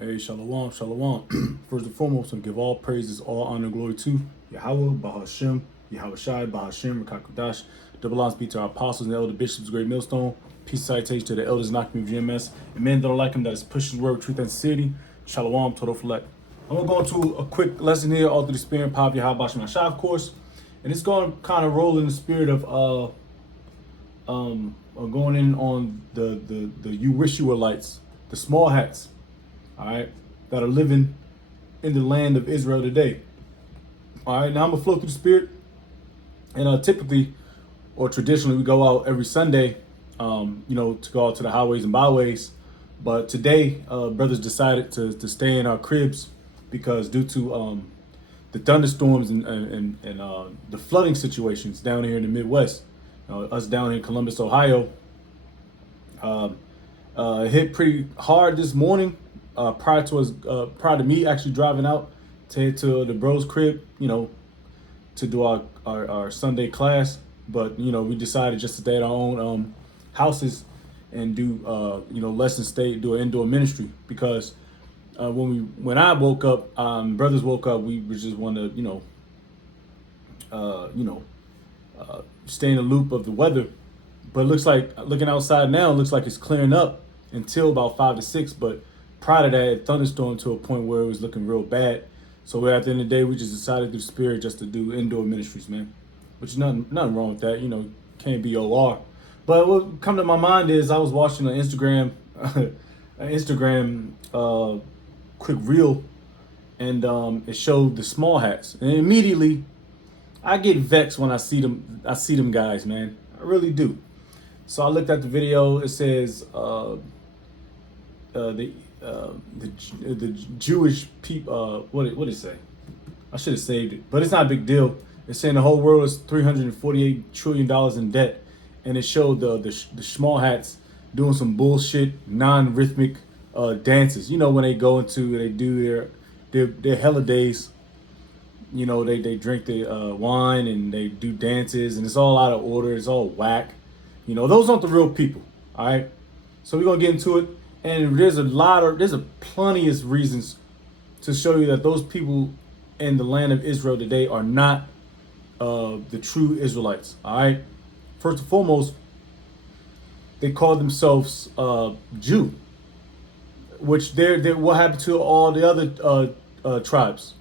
Hey, shalom, shalom. First and foremost, and give all praises, all honor, and glory to Yahweh, Bahashem, Yahweh Shai, Bahashem, Rakakudash. Double honors be to our apostles and elder bishops, great millstone. Peace citation to the elders, not community of GMS. And men that are like him, that is pushing word, truth, and sincerity. Shalom, Total Fleck. I'm going to go into a quick lesson here, all through the spirit and power of Yahweh Bashem Shai, of course. And it's going to kind of roll in the spirit of going in on the you wish you were lights, the small hats, all right, that are living in the land of Israel today. All right, now I'm gonna flow through the spirit, and typically or traditionally we go out every Sunday, to go out to the highways and byways. But today, brothers decided to stay in our cribs because due to the thunderstorms and the flooding situations down here in the Midwest, us down in Columbus, Ohio, hit pretty hard this morning. Prior to me actually driving out to head to the bros crib, to do our Sunday class. But we decided just to stay at our own houses and do lessons, do an indoor ministry because when I woke up, brothers woke up, we just want to stay in the loop of the weather. But it looks like, looking outside now, it looks like it's clearing up until about 5 to 6. But prior to that, it thunderstormed to a point where it was looking real bad. So at the end of the day, we just decided through the spirit just to do indoor ministries, man. Which is nothing wrong with that, can't be OR. But what come to my mind is I was watching an Instagram quick reel, and it showed the small hats, and immediately I get vexed when I see them. I see them guys, man. I really do. So I looked at the video. It says the Jewish people. What did it say? I should have saved it, but it's not a big deal. It's saying the whole world is $348 trillion in debt, and it showed the small hats doing some bullshit, non-rhythmic dances. When they do their holidays. They drink the wine and they do dances, and it's all out of order. It's all whack. Those aren't the real people. All right. So we're gonna get into it, and there's plenty of reasons to show you that those people in the land of Israel today are not the true Israelites. All right. First and foremost, they call themselves Jew, which they're what happened to all the other tribes?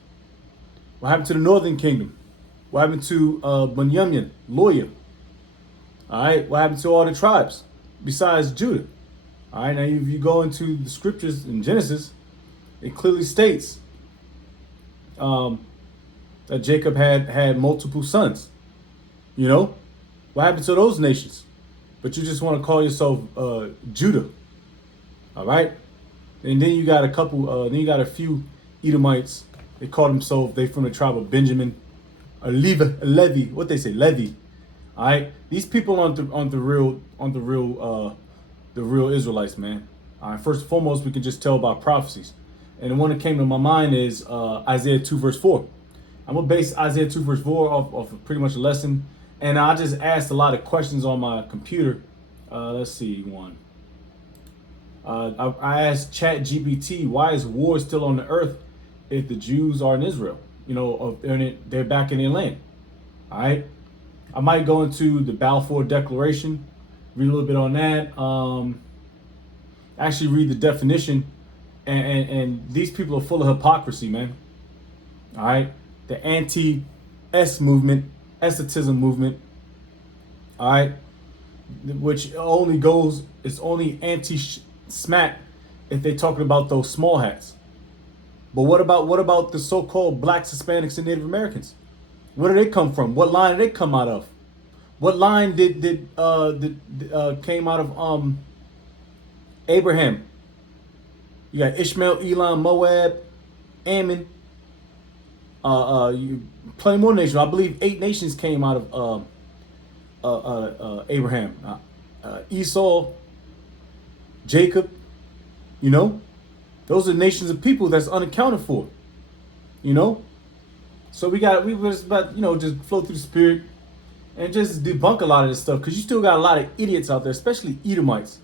What happened to the Northern Kingdom? What happened to Benjamin, lawyer? All right. What happened to all the tribes besides Judah? All right. Now, if you go into the scriptures in Genesis, it clearly states that Jacob had multiple sons. What happened to those nations? But you just want to call yourself Judah. All right. And then you got a few Edomites. They call themselves, they from the tribe of Benjamin, or Levi. What they say, Levi. All right, these people aren't the real Israelites, man. All right, first and foremost, we can just tell by prophecies, and the one that came to my mind is Isaiah 2 verse 4. I'm gonna base Isaiah 2 verse 4 off of pretty much a lesson, and I just asked a lot of questions on my computer. Let's see one. I asked ChatGPT, why is war still on the earth if the Jews are in Israel, they're back in their land. All right. I might go into the Balfour Declaration, read a little bit on that. Actually read the definition, and these people are full of hypocrisy, man. All right. The anti-S movement, esotism movement. All right. Which it's only anti-smack if they're talking about those small hats. But what about the so-called blacks, Hispanics, and Native Americans? Where do they come from? What line did they come out of? What line did came out of Abraham? You got Ishmael, Elam, Moab, Ammon. Plenty more nations. I believe 8 nations came out of Abraham. Esau, Jacob. Those are nations of people that's unaccounted for, So we just about, just flow through the spirit and just debunk a lot of this stuff, because you still got a lot of idiots out there, especially Edomites.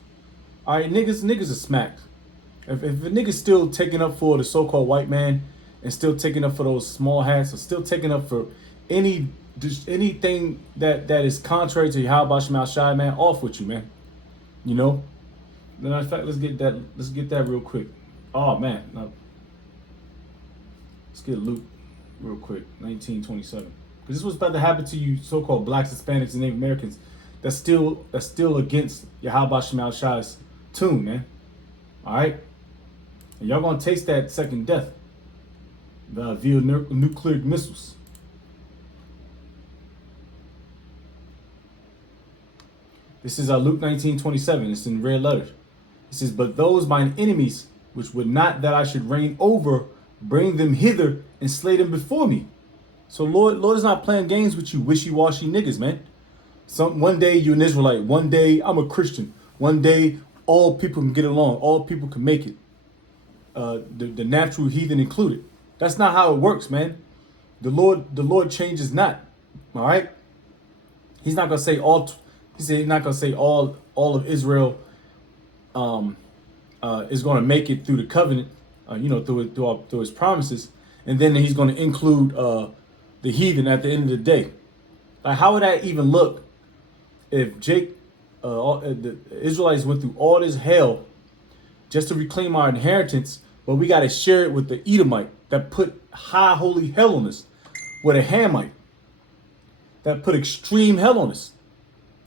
All right, niggas are smacked. If a nigga's still taking up for the so-called white man and still taking up for those small hats or still taking up for anything that is contrary to Yahweh Shema Shai, man, off with you, man. You know? Then in fact, let's get that real quick. Oh man. No. Let's get Luke real quick. 1927. Because this was about to happen to you so-called blacks, Hispanics, and Native Americans that's still against Yahweh Shema Shai's tune, man. Alright? And y'all gonna taste that second death via nuclear missiles. This is Luke 19:27. It's in red letters. It says, "But those mine enemies, which would not that I should reign over, bring them hither and slay them before me." So Lord is not playing games with you wishy-washy niggas, man. One day you're an Israelite. One day I'm a Christian. One day all people can get along. All people can make it. The natural heathen included. That's not how it works, man. The Lord changes not. All right. He's not gonna say all. He said he's not gonna say all of Israel is gonna make it through the covenant. Through his promises, and then he's gonna include the heathen at the end of the day. Like, how would that even look if the Israelites went through all this hell just to reclaim our inheritance, but we got to share it with the Edomite that put high holy hell on us, with a Hamite that put extreme hell on us.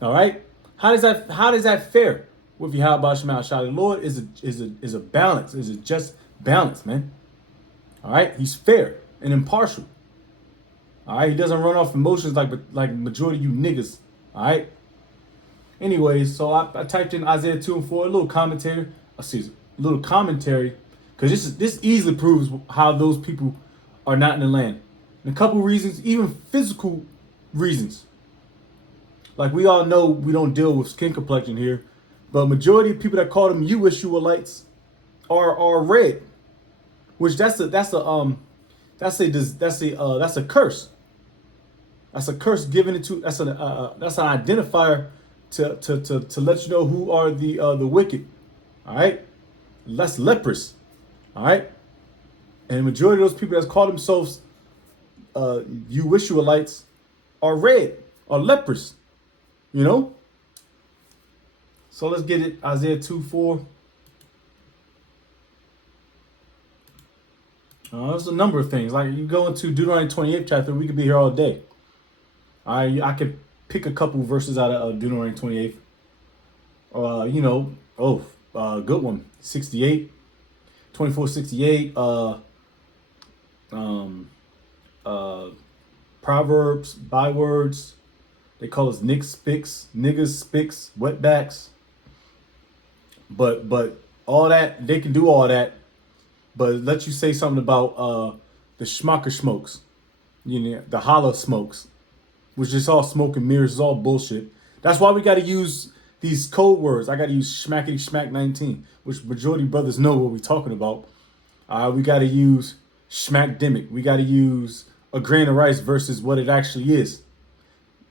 All right, how does that fare with Yahweh Shema Shai? The Lord is a balance, is a just balance, man. All right, he's fair and impartial. All right, he doesn't run off emotions like majority of you niggas. All right. Anyways, so I typed in Isaiah 2 and 4, a little commentary. Because this easily proves how those people are not in the land. And a couple reasons, even physical reasons. Like, we all know we don't deal with skin complexion here, but majority of people that call them Israelites are red, which that's a curse. That's a curse given into that's an identifier to let you know who are the wicked. All right, that's leprous. All right, and the majority of those people that call themselves Israelites are red, are lepers. You know. So let's get it. Isaiah 2:4. There's a number of things. Like, you go into Deuteronomy 28th chapter, we could be here all day. I could pick a couple verses out of Deuteronomy 28th. Good one. 68, 24:68. Proverbs, bywords. They call us niggas, spicks, wetbacks. But all that, they can do all that. But let you say something about the schmucker smokes, the hollow smokes, which is all smoke and mirrors, is all bullshit. That's why we got to use these code words. I got to use schmackety schmack 19, which majority brothers know what we're talking about. We got to use schmack demic. We got to use a grain of rice versus what it actually is.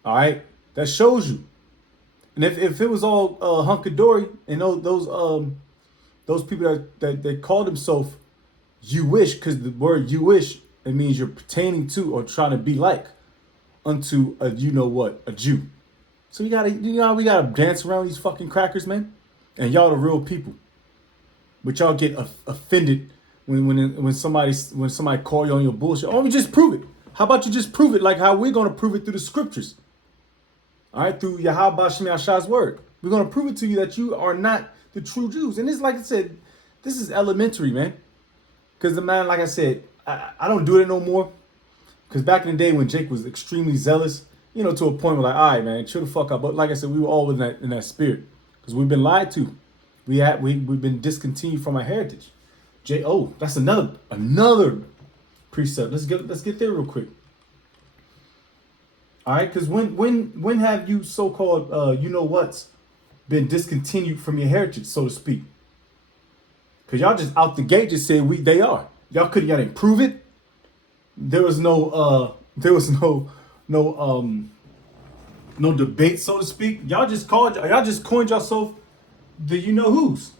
All right, that shows you. And if it was all hunky-dory and those people that they call themselves Jewish, because the word Jewish, it means you're pertaining to or trying to be like unto a Jew. So we gotta dance around these fucking crackers, man. And y'all the real people, but y'all get offended when somebody call you on your bullshit. Oh, we just prove it. How about you just prove it like how we're gonna prove it through the scriptures? All right, through Yahweh Shema Shai's word. We're gonna prove it to you that you are not the true Jews. And this, like I said, this is elementary, man. Because the man, like I said, I don't do it no more. Because back in the day when Jake was extremely zealous, to a point where like, all right, man, chill the fuck up. But like I said, we were all in that spirit. Because we've been lied to. We've been discontinued from our heritage. That's another precept. Let's get there real quick. All right, because when have you so-called what's been discontinued from your heritage, so to speak? Because y'all just out the gate just said they are. Y'all didn't prove it. There was no debate, so to speak. Y'all just coined yourself the who's.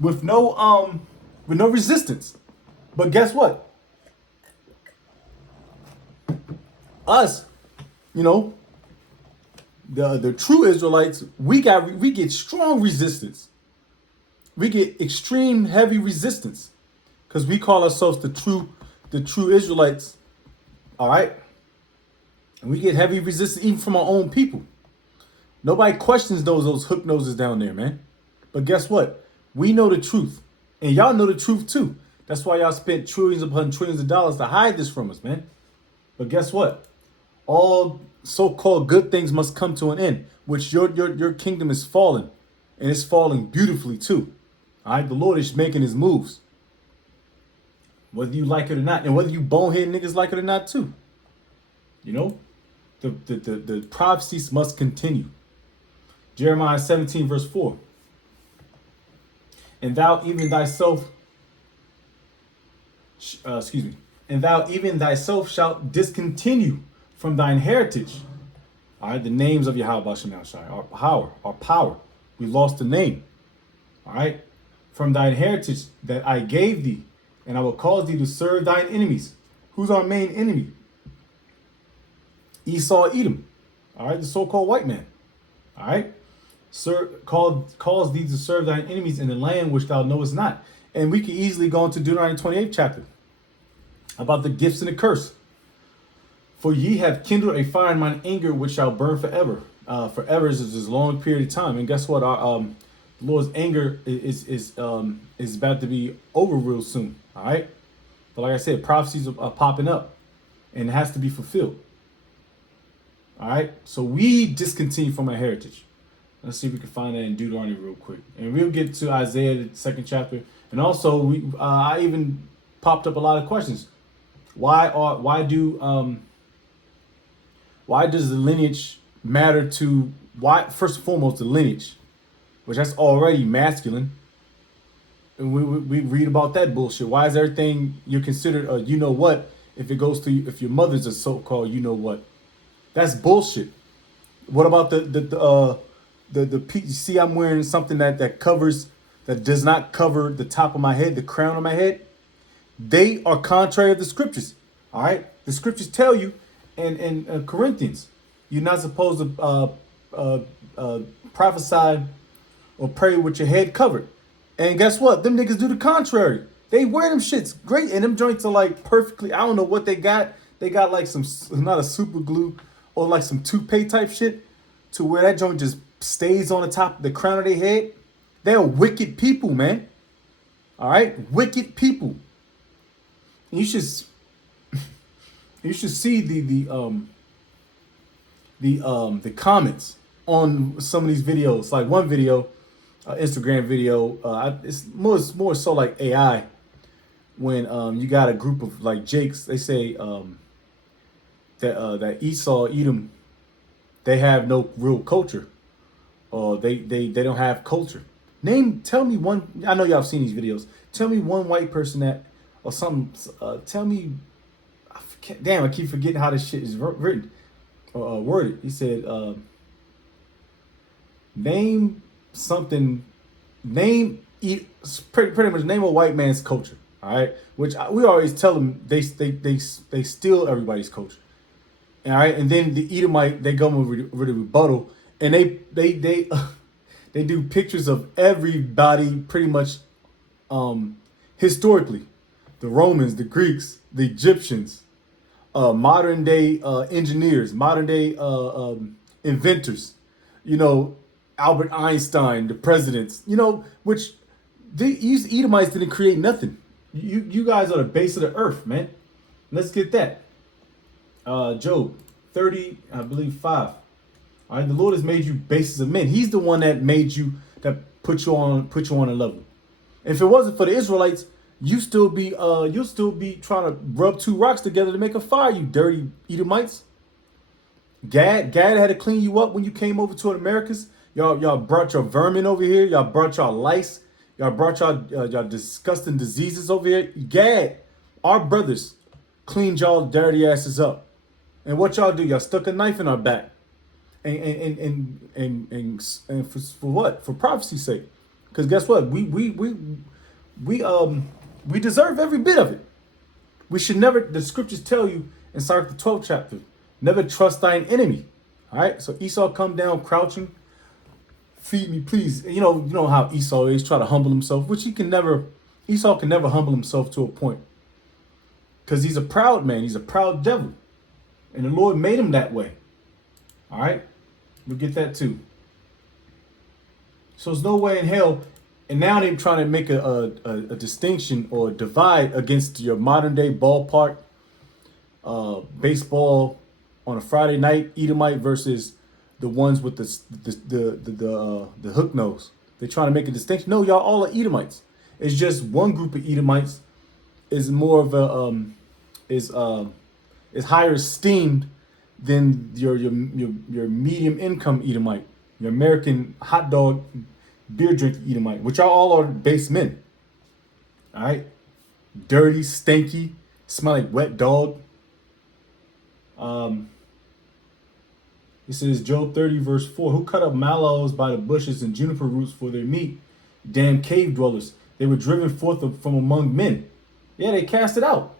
with no resistance. But guess what? Us, you know, the true Israelites, we get strong resistance. We get extreme heavy resistance because we call ourselves the true Israelites. All right, and we get heavy resistance even from our own people. Nobody questions those hook noses down there, man. But guess what? We know the truth, and y'all know the truth too. That's why y'all spent trillions upon trillions of dollars to hide this from us, man. But guess what? All so-called good things must come to an end, which your kingdom is falling, and it's falling beautifully too. All right, the Lord is making his moves, whether you like it or not, and whether you bonehead niggas like it or not too. You know, the prophecies must continue. Jeremiah 17 verse 4. And thou even thyself, and thou even thyself shalt discontinue from thine heritage. All right, the names of Yahweh Shem Shai, our power. We lost the name. All right, from thine heritage that I gave thee, and I will cause thee to serve thine enemies. Who's our main enemy? Esau, Edom. All right, the so-called white man. All right, cause thee to serve thine enemies in the land which thou knowest not. And we can easily go into Deuteronomy 28th chapter about the gifts and the curse. For ye have kindled a fire in mine anger, which shall burn forever. Forever is a long period of time. And guess what? Our the Lord's anger is about to be over real soon. All right. But like I said, prophecies are popping up, and it has to be fulfilled. All right. So we discontinue from our heritage. Let's see if we can find that in Deuteronomy real quick, and we'll get to Isaiah the 2nd chapter. And also, I even popped up a lot of questions. Why does the lineage matter to why? First and foremost, the lineage, which that's already masculine, and we read about that bullshit. Why is everything you're considered a you know what if it goes to if your mother's a so-called you know what? That's bullshit. What about the you see I'm wearing something that covers that does not cover the top of my head, the crown of my head. They are contrary to the scriptures. All right, the scriptures tell you in Corinthians, you're not supposed to prophesy or pray with your head covered. And guess what? Them niggas do the contrary. They wear them shits great, and them joints are like perfectly. I don't know what they got. They got like some not a super glue or like some toupee type shit to where that joint just stays on the top of the crown of their head. They're wicked people, man. All right, wicked people. You should see the comments on some of these videos. Like one video, Instagram video, it's more so like AI. When you got a group of like Jakes, they say that Esau, Edom, they have no real culture, or they don't have culture. Tell me one. I know y'all have seen these videos. Tell me one white person that or something. Tell me. Damn, I keep forgetting how this shit is written or worded. He said, name something. Pretty much name a white man's culture. All right, which we always tell them they steal everybody's culture. All right, and then the Edomite they go with rebuttal, and they do pictures of everybody pretty much historically, the Romans, the Greeks, the Egyptians, modern day engineers, modern day inventors, you know, Albert Einstein, the presidents, you know, which these Edomites didn't create nothing. You guys are the base of the earth, man. Let's get that. Job 30, I believe 5. All right, the Lord has made you bases of men. He's the one that made you, that put you on a level. If it wasn't for the Israelites, you'll still be trying to rub two rocks together to make a fire, you dirty Edomites. Gad had to clean you up when you came over to the Americas. Y'all brought your vermin over here. Y'all brought y'all lice. Y'all brought y'all disgusting diseases over here. Gad, our brothers, cleaned y'all dirty asses up. And what y'all do? Y'all stuck a knife in our back. And for what? For prophecy's sake. Because guess what? We deserve every bit of it. We should never. The scriptures tell you in Sirach the 12th chapter, never trust thine enemy. All right. So Esau come down crouching, feed me, please. You know how Esau is, try to humble himself, which he can never. Esau can never humble himself to a point, because he's a proud man. He's a proud devil, and the Lord made him that way. All right. We'll get that too. So there's no way in hell. And now they're trying to make a distinction or divide against your modern day ballpark baseball on a Friday night Edomite versus the ones with the hook nose. They're trying to make a distinction. No, y'all all are Edomites. It's just one group of Edomites is more of a is higher esteemed than your medium income Edomite, your American hot dog beer drink Edomite, which all are base men. All right, dirty, stinky, smell like wet dog. It says Job 30 verse 4, who cut up mallows by the bushes and juniper roots for their meat? Damn cave dwellers. They were driven forth from among men. Yeah, they cast it out.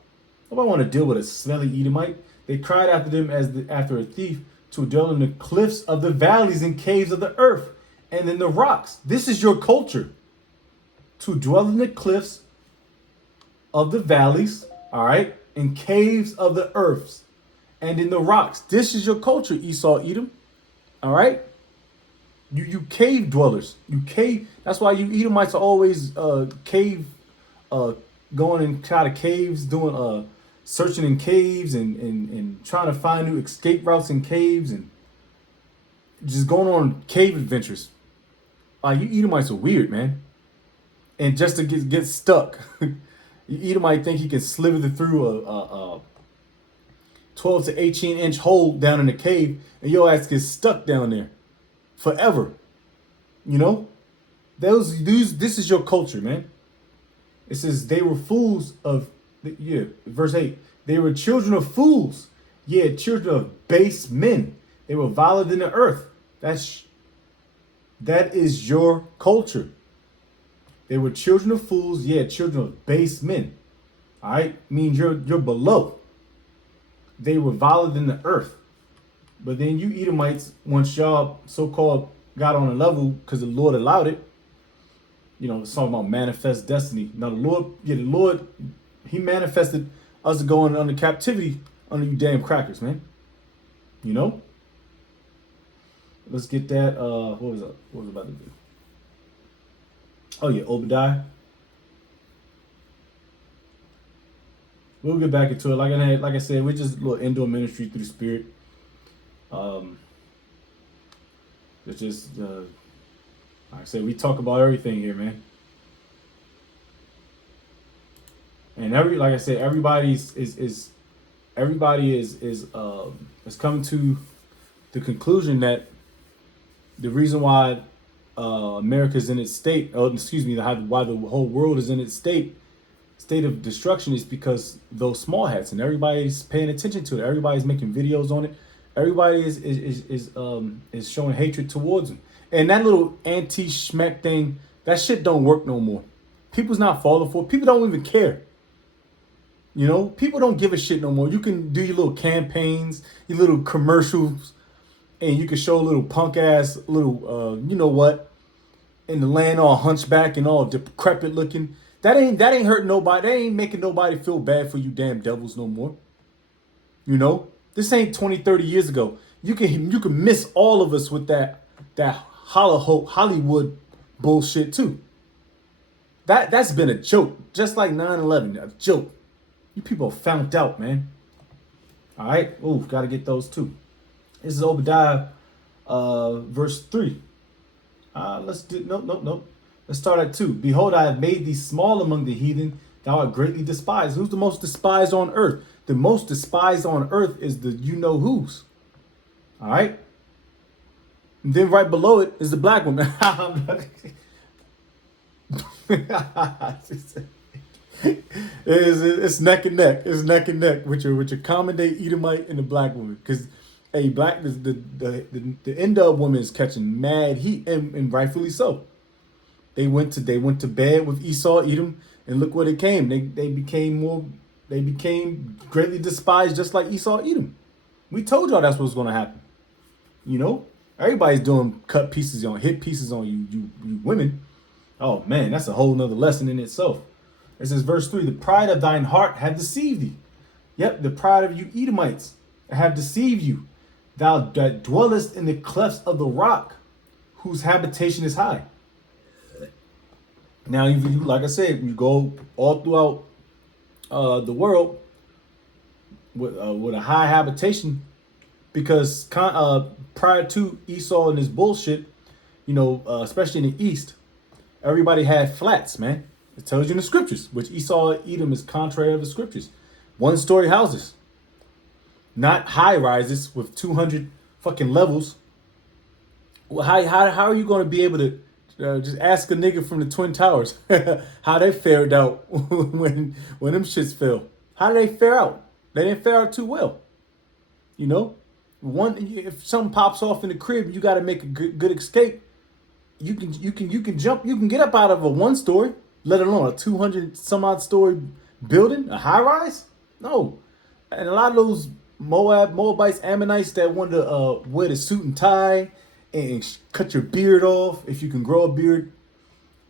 Nobody want to deal with a smelly Edomite. They cried after them after a thief, to dwell in the cliffs of the valleys and caves of the earth and in the rocks. This is your culture. To dwell in the cliffs of the valleys, all right, and caves of the earths and in the rocks. This is your culture, Esau, Edom. All right. You cave dwellers. You cave. That's why you Edomites are always cave, going in kind of caves, doing searching in caves and trying to find new escape routes in caves and just going on cave adventures. You Edomites are weird, man. And just to get stuck, you Edomite think he can slither through a 12 to 18-inch hole down in the cave, and your ass gets stuck down there forever. You know, this is your culture, man. It says they were fools of, verse 8. They were children of fools, children of base men. They were viler than the earth. That is your culture. They were children of fools, children of base men. All right, means you're below. They were viler than the earth. But then you Edomites, once y'all so-called got on a level because the Lord allowed it, it's talking about manifest destiny. Now the Lord, he manifested us going under captivity under you damn crackers, man. Let's get that. What was I about to do? Oh yeah, Obadiah. We'll get back into it. Like I said, we're just a little indoor ministry through the Spirit. It's just, like I said, we talk about everything here, man. And like I said, everybody is coming to the conclusion that the reason why America's in its state, why the whole world is in its state of destruction is because those small hats, and everybody's paying attention to it. Everybody's making videos on it. Everybody is showing hatred towards them. And that little anti-schmeck thing, that shit don't work no more. People's not falling for it. People don't even care. People don't give a shit no more. You can do your little campaigns, your little commercials, and you can show a little punk ass little, in the land all hunchback and all decrepit looking. That ain't hurting nobody. That ain't making nobody feel bad for you damn devils no more. This ain't 20, 30 years ago. You can miss all of us with that Hollywood bullshit too. That's been a joke. Just like 9/11, a joke. You people found out, man. All right. Ooh, gotta get those too. This is Obadiah, verse 3. Nope. Let's start at 2. Behold, I have made thee small among the heathen. Thou art greatly despised. Who's the most despised on earth? The most despised on earth is the you-know-whos. All right? And then right below it is the black woman. It's neck and neck. It's neck and neck with your common day Edomite and the black woman. Because the end-up woman is catching mad heat, and rightfully so. They went to bed with Esau, Edom, and look what it came. They became greatly despised, just like Esau, Edom. We told y'all that's what's gonna happen. You know, everybody's doing hit pieces on you women. Oh man, that's a whole nother lesson in itself. It says verse 3, the pride of thine heart hath deceived thee. Yep, the pride of you Edomites have deceived you. Thou that dwellest in the clefts of the rock, whose habitation is high. Now, if you, like I said, you go all throughout the world with a high habitation, because prior to Esau and his bullshit, especially in the East, everybody had flats, man. It tells you in the scriptures, which Esau and Edom is contrary of the scriptures. 1-story houses, not high rises with 200 fucking levels. Well, how are you going to be able to just ask a nigga from the Twin Towers how they fared out when them shits fell? How did they fare out? They didn't fare out too well. If something pops off in the crib, you got to make a good escape. You can jump. You can get up out of a 1-story, let alone a 200 some odd story building, a high rise. No, and a lot of those Moabites, Ammonites that want to wear the suit and tie and cut your beard off if you can grow a beard,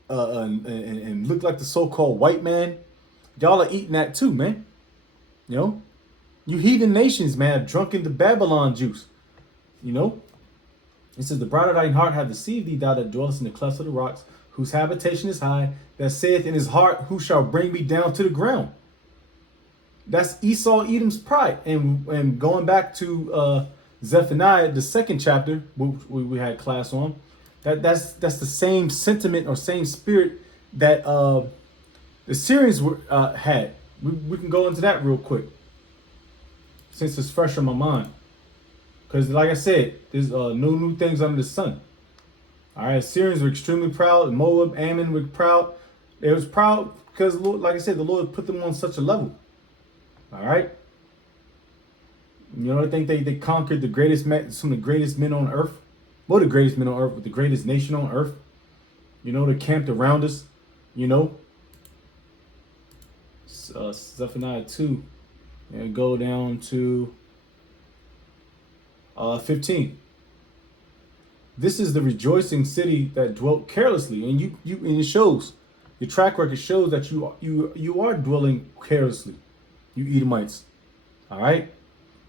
and look like the so-called white man. Y'all are eating that too, man. You heathen nations, man, have drunken the Babylon juice. It says, the pride of thine heart hath deceived thee, thou that dwellest in the clefts of the rocks, whose habitation is high, that saith in his heart, who shall bring me down to the ground? That's Esau, Edom's pride. And going back to Zephaniah, the 2nd chapter, which we had class on, that's the same sentiment or same spirit that the Syrians had. We can go into that real quick, since it's fresh on my mind. Because like I said, there's no new things under the sun. All right, Syrians were extremely proud. Moab, Ammon were proud. They was proud because, like I said, the Lord put them on such a level. All right. I think they conquered some of the greatest men on earth. Well, the greatest men on earth, but the greatest nation on earth. They camped around us. Zephaniah 2. And go down to 15. This is the rejoicing city that dwelt carelessly, and and it shows. Your track record shows that you are dwelling carelessly, you Edomites. All right,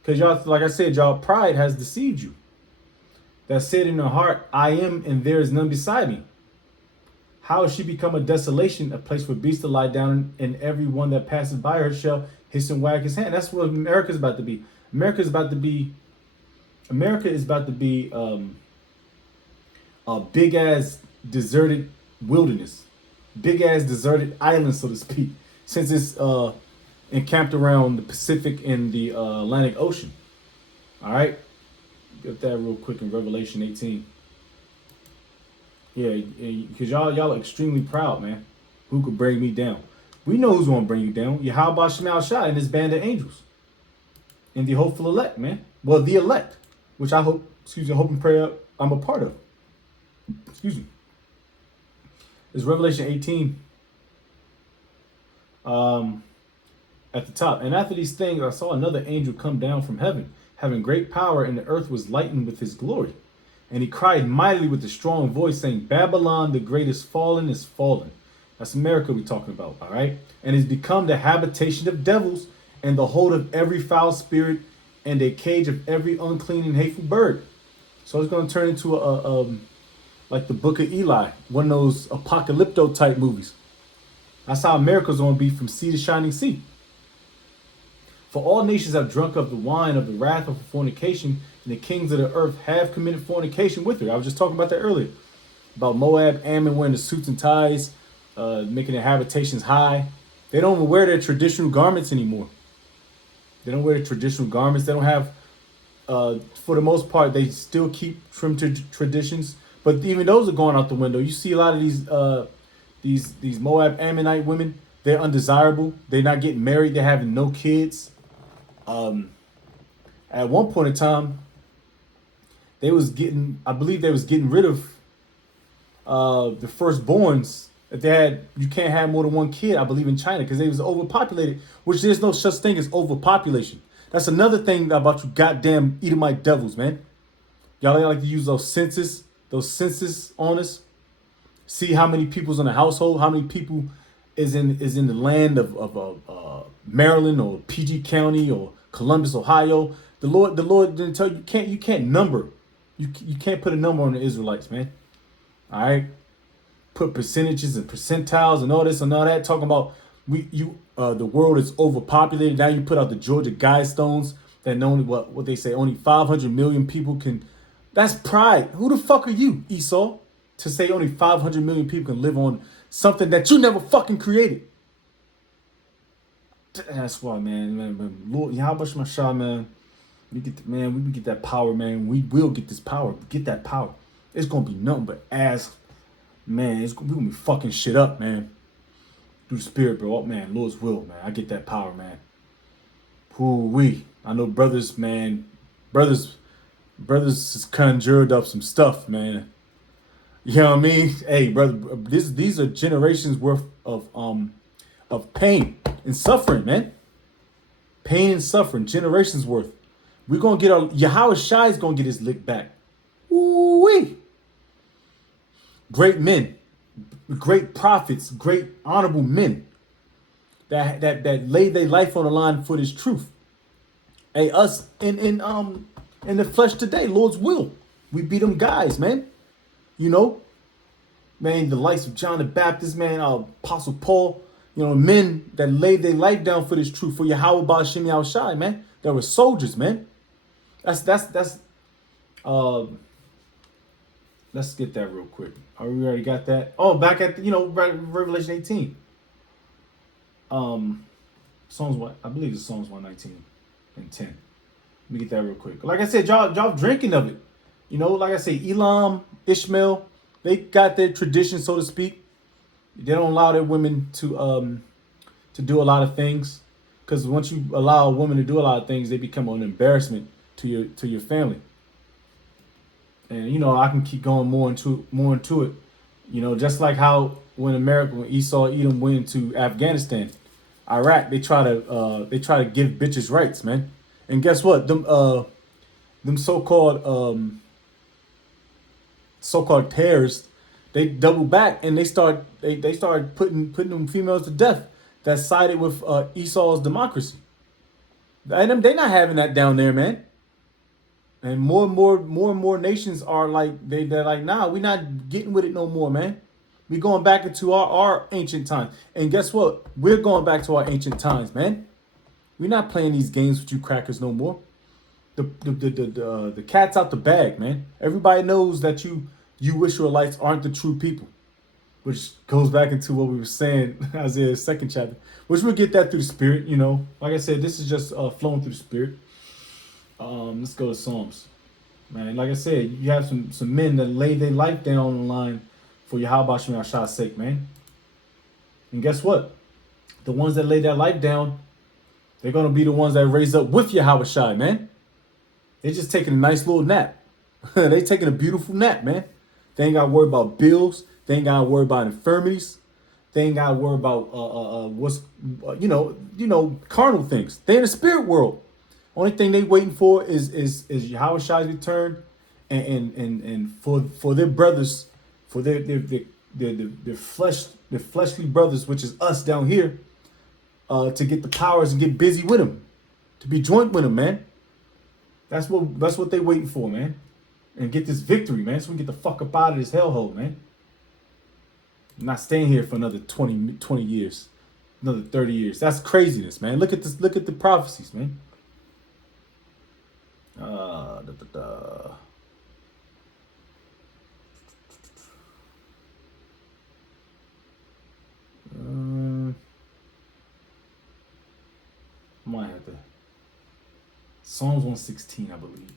because y'all, like I said, y'all pride has deceived you. That said in her heart, I am, and there is none beside me. How has she become a desolation, a place for beasts to lie down, and every one that passes by her shall hiss and wag his hand? That's what America's about to be. America is about to be a big ass deserted wilderness, big ass deserted island, so to speak, since it's encamped around the Pacific and the Atlantic Ocean. All right, get that real quick in Revelation 18. Yeah, because y'all are extremely proud, man. Who could bring me down? We know who's gonna bring you down. Yahweh Shemal Shai and his band of angels, and the hopeful elect, man. Well, the elect, which I hope and pray I'm a part of. Excuse me. It's Revelation 18. At the top. And after these things, I saw another angel come down from heaven, having great power, and the earth was lightened with his glory. And he cried mightily with a strong voice, saying, Babylon the great is fallen. That's America we're talking about, all right? And has become the habitation of devils, and the hold of every foul spirit, and a cage of every unclean and hateful bird. So it's going to turn into like the Book of Eli, one of those apocalypto type movies. That's how America's going to be from sea to shining sea. For all nations have drunk of the wine of the wrath of fornication, and the kings of the earth have committed fornication with her. I was just talking about that earlier, about Moab, Ammon wearing the suits and ties, making their habitations high. They don't even wear their traditional garments anymore. They don't wear the traditional garments. They don't have, for the most part, they still keep traditions. But even those are going out the window. You see a lot of these Moab Ammonite women. They're undesirable. They're not getting married. They're having no kids. At one point in time, I believe they was getting rid of the firstborns, if they had, you can't have more than one kid, I believe, in China because they was overpopulated, which there's no such thing as overpopulation. That's another thing about you goddamn Edomite devils, man. Y'all like to use those census on us. See how many people's in a household, how many people is in the land of Maryland or PG County or Columbus, Ohio. The Lord didn't tell you, you can't number. You can't put a number on the Israelites, man. All right, put percentages and percentiles and all this and all that. Talking about the world is overpopulated. Now you put out the Georgia Guidestones that only what they say only 500 million people can. That's pride. Who the fuck are you, Esau, to say only 500 million people can live on something that you never fucking created? That's why, man, Lord, Yahweh Shah, man. We get that power, man. We will get this power. Get that power. It's gonna be nothing but ass, man. We gonna be fucking shit up, man. Through the spirit, bro. Oh, man, Lord's will, man. I get that power, man. I know brothers, man. Brothers has conjured up some stuff, man. You know what I mean? Hey, brother, these are generations worth of pain and suffering, man. Pain and suffering, generations worth. We're gonna get our Yahweh Shai is gonna get his lick back. Ooh-wee. Great men, great prophets, great honorable men that laid their life on the line for this truth. Hey, us in the flesh today, Lord's will. We beat them guys, man. You know, man, the likes of John the Baptist, man, Apostle Paul, you know, men that laid their life down for this truth, for Yahweh Ba'ashem Yahushai, man. That were soldiers, man. Let's get that real quick. Oh, we already got that. Oh, back at Revelation 18. Psalms what? I believe it's Psalms 119 and 10. Let me get that real quick. Like I said, y'all drinking of it. You know, like I say, Elam, Ishmael, they got their tradition, so to speak. They don't allow their women to do a lot of things, because once you allow a woman to do a lot of things, they become an embarrassment to your family. And you know, I can keep going more into it. You know, just like how when Esau, Edom went into Afghanistan, Iraq, they try to give bitches rights, man. And guess what? Them so-called terrorists, they double back and they started putting them females to death that sided with Esau's democracy. And they not having that down there, man. And more and more nations are like they're like, nah, we're not getting with it no more, man. We're going back into our ancient times. And guess what? We're going back to our ancient times, man. We're not playing these games with you crackers no more. The cat's out the bag, man. Everybody knows that you Israelites aren't the true people, which goes back into what we were saying, Isaiah's 2nd chapter, which we'll get that through the spirit, you know. Like I said, this is just flowing through the spirit. Let's go to Psalms, man. Like I said, you have some men that laid their life down on the line for Yahweh Shem Yahshai's sake, man. And guess what? The ones that laid their life down, they're gonna be the ones that raise up with Yahweh Shai, man. They're just taking a nice little nap. They taking a beautiful nap, man. They ain't got to worry about bills. They ain't got to worry about infirmities. They ain't got to worry about what's carnal things. They in the spirit world. Only thing they waiting for is Yahweh Shai's return, and for their brothers, for their fleshly brothers, which is us down here, to get the powers and get busy with them, to be joint with them, man. That's what they waiting for, man. And get this victory, man, so we get the fuck up out of this hellhole, man. I'm not staying here for another 20 years, another 30 years. That's craziness, man. Look at this. Look at the prophecies, man. I might have to. Psalms 116, I believe.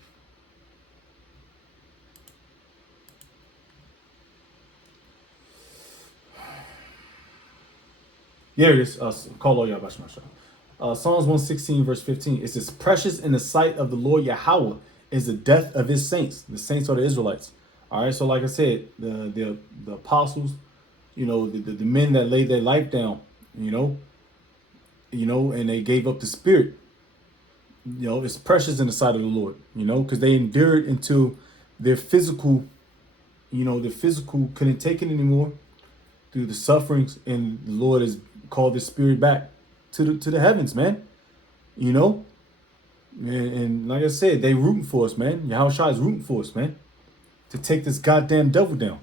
There it is. Call all y'all Psalms 116, verse 15. It says, precious in the sight of the Lord Yahweh is the death of his saints. The saints are the Israelites. All right, so like I said, the apostles, the men that laid their life down, you know, and they gave up the spirit. It's precious in the sight of the Lord, because they endured until their physical, their physical couldn't take it anymore through the sufferings, and the Lord has called the spirit back to the heavens, man. You know, and like I said, they rooting for us, man. Yahushua is rooting for us, man, to take this goddamn devil down.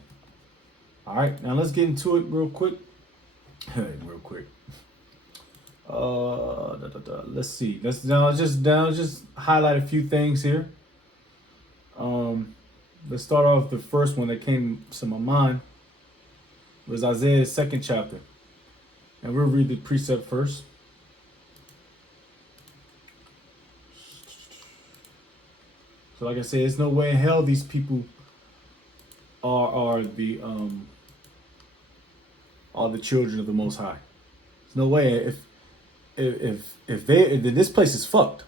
All right, now let's get into it real quick. Real quick. Let's see. Let's just highlight a few things here. Let's start off the first one that came to my mind was Isaiah's 2nd chapter, and we'll read the precept first. So, like I said, there's no way in hell these people are the children of the Most High. There's no way. If this place is fucked.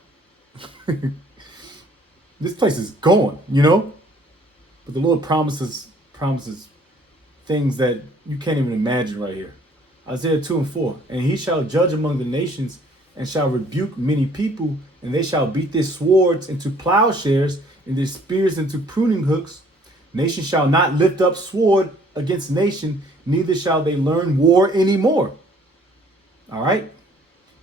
This place is gone, But the Lord promises things that you can't even imagine right here. Isaiah 2:4. And he shall judge among the nations and shall rebuke many people, and they shall beat their swords into plowshares and their spears into pruning hooks. Nation shall not lift up sword against nation, neither shall they learn war anymore. All right.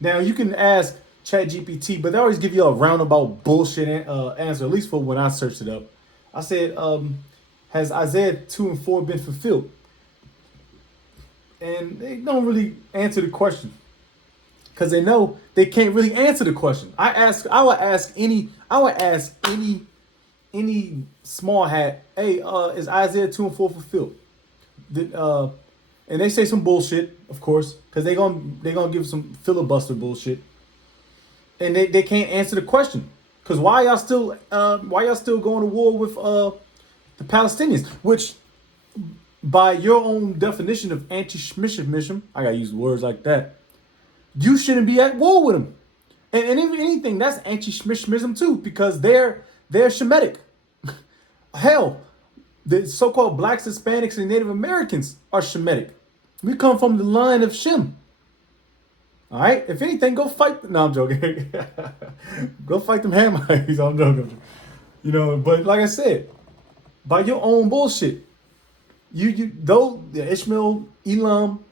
Now you can ask ChatGPT, but they always give you a roundabout bullshit answer, at least for when I searched it up. I said, has Isaiah 2:4 been fulfilled? And they don't really answer the question because they know they can't really answer the question. I would ask any small hat, hey, is Isaiah 2:4 fulfilled? And they say some bullshit, of course, because they're gonna give some filibuster bullshit, and they can't answer the question. Because why y'all still going to war with the Palestinians, which by your own definition of anti-Semitism, I gotta use words like that, you shouldn't be at war with them. And if anything, that's anti-Semitism too, because they're Shemitic. Hell, the so-called blacks, Hispanics, and Native Americans are Shemitic. We come from the line of Shem. All right. If anything, go fight. No, I'm joking. Go fight them Hamites. I'm joking. But like I said, by your own bullshit, those Ishmael, Elam,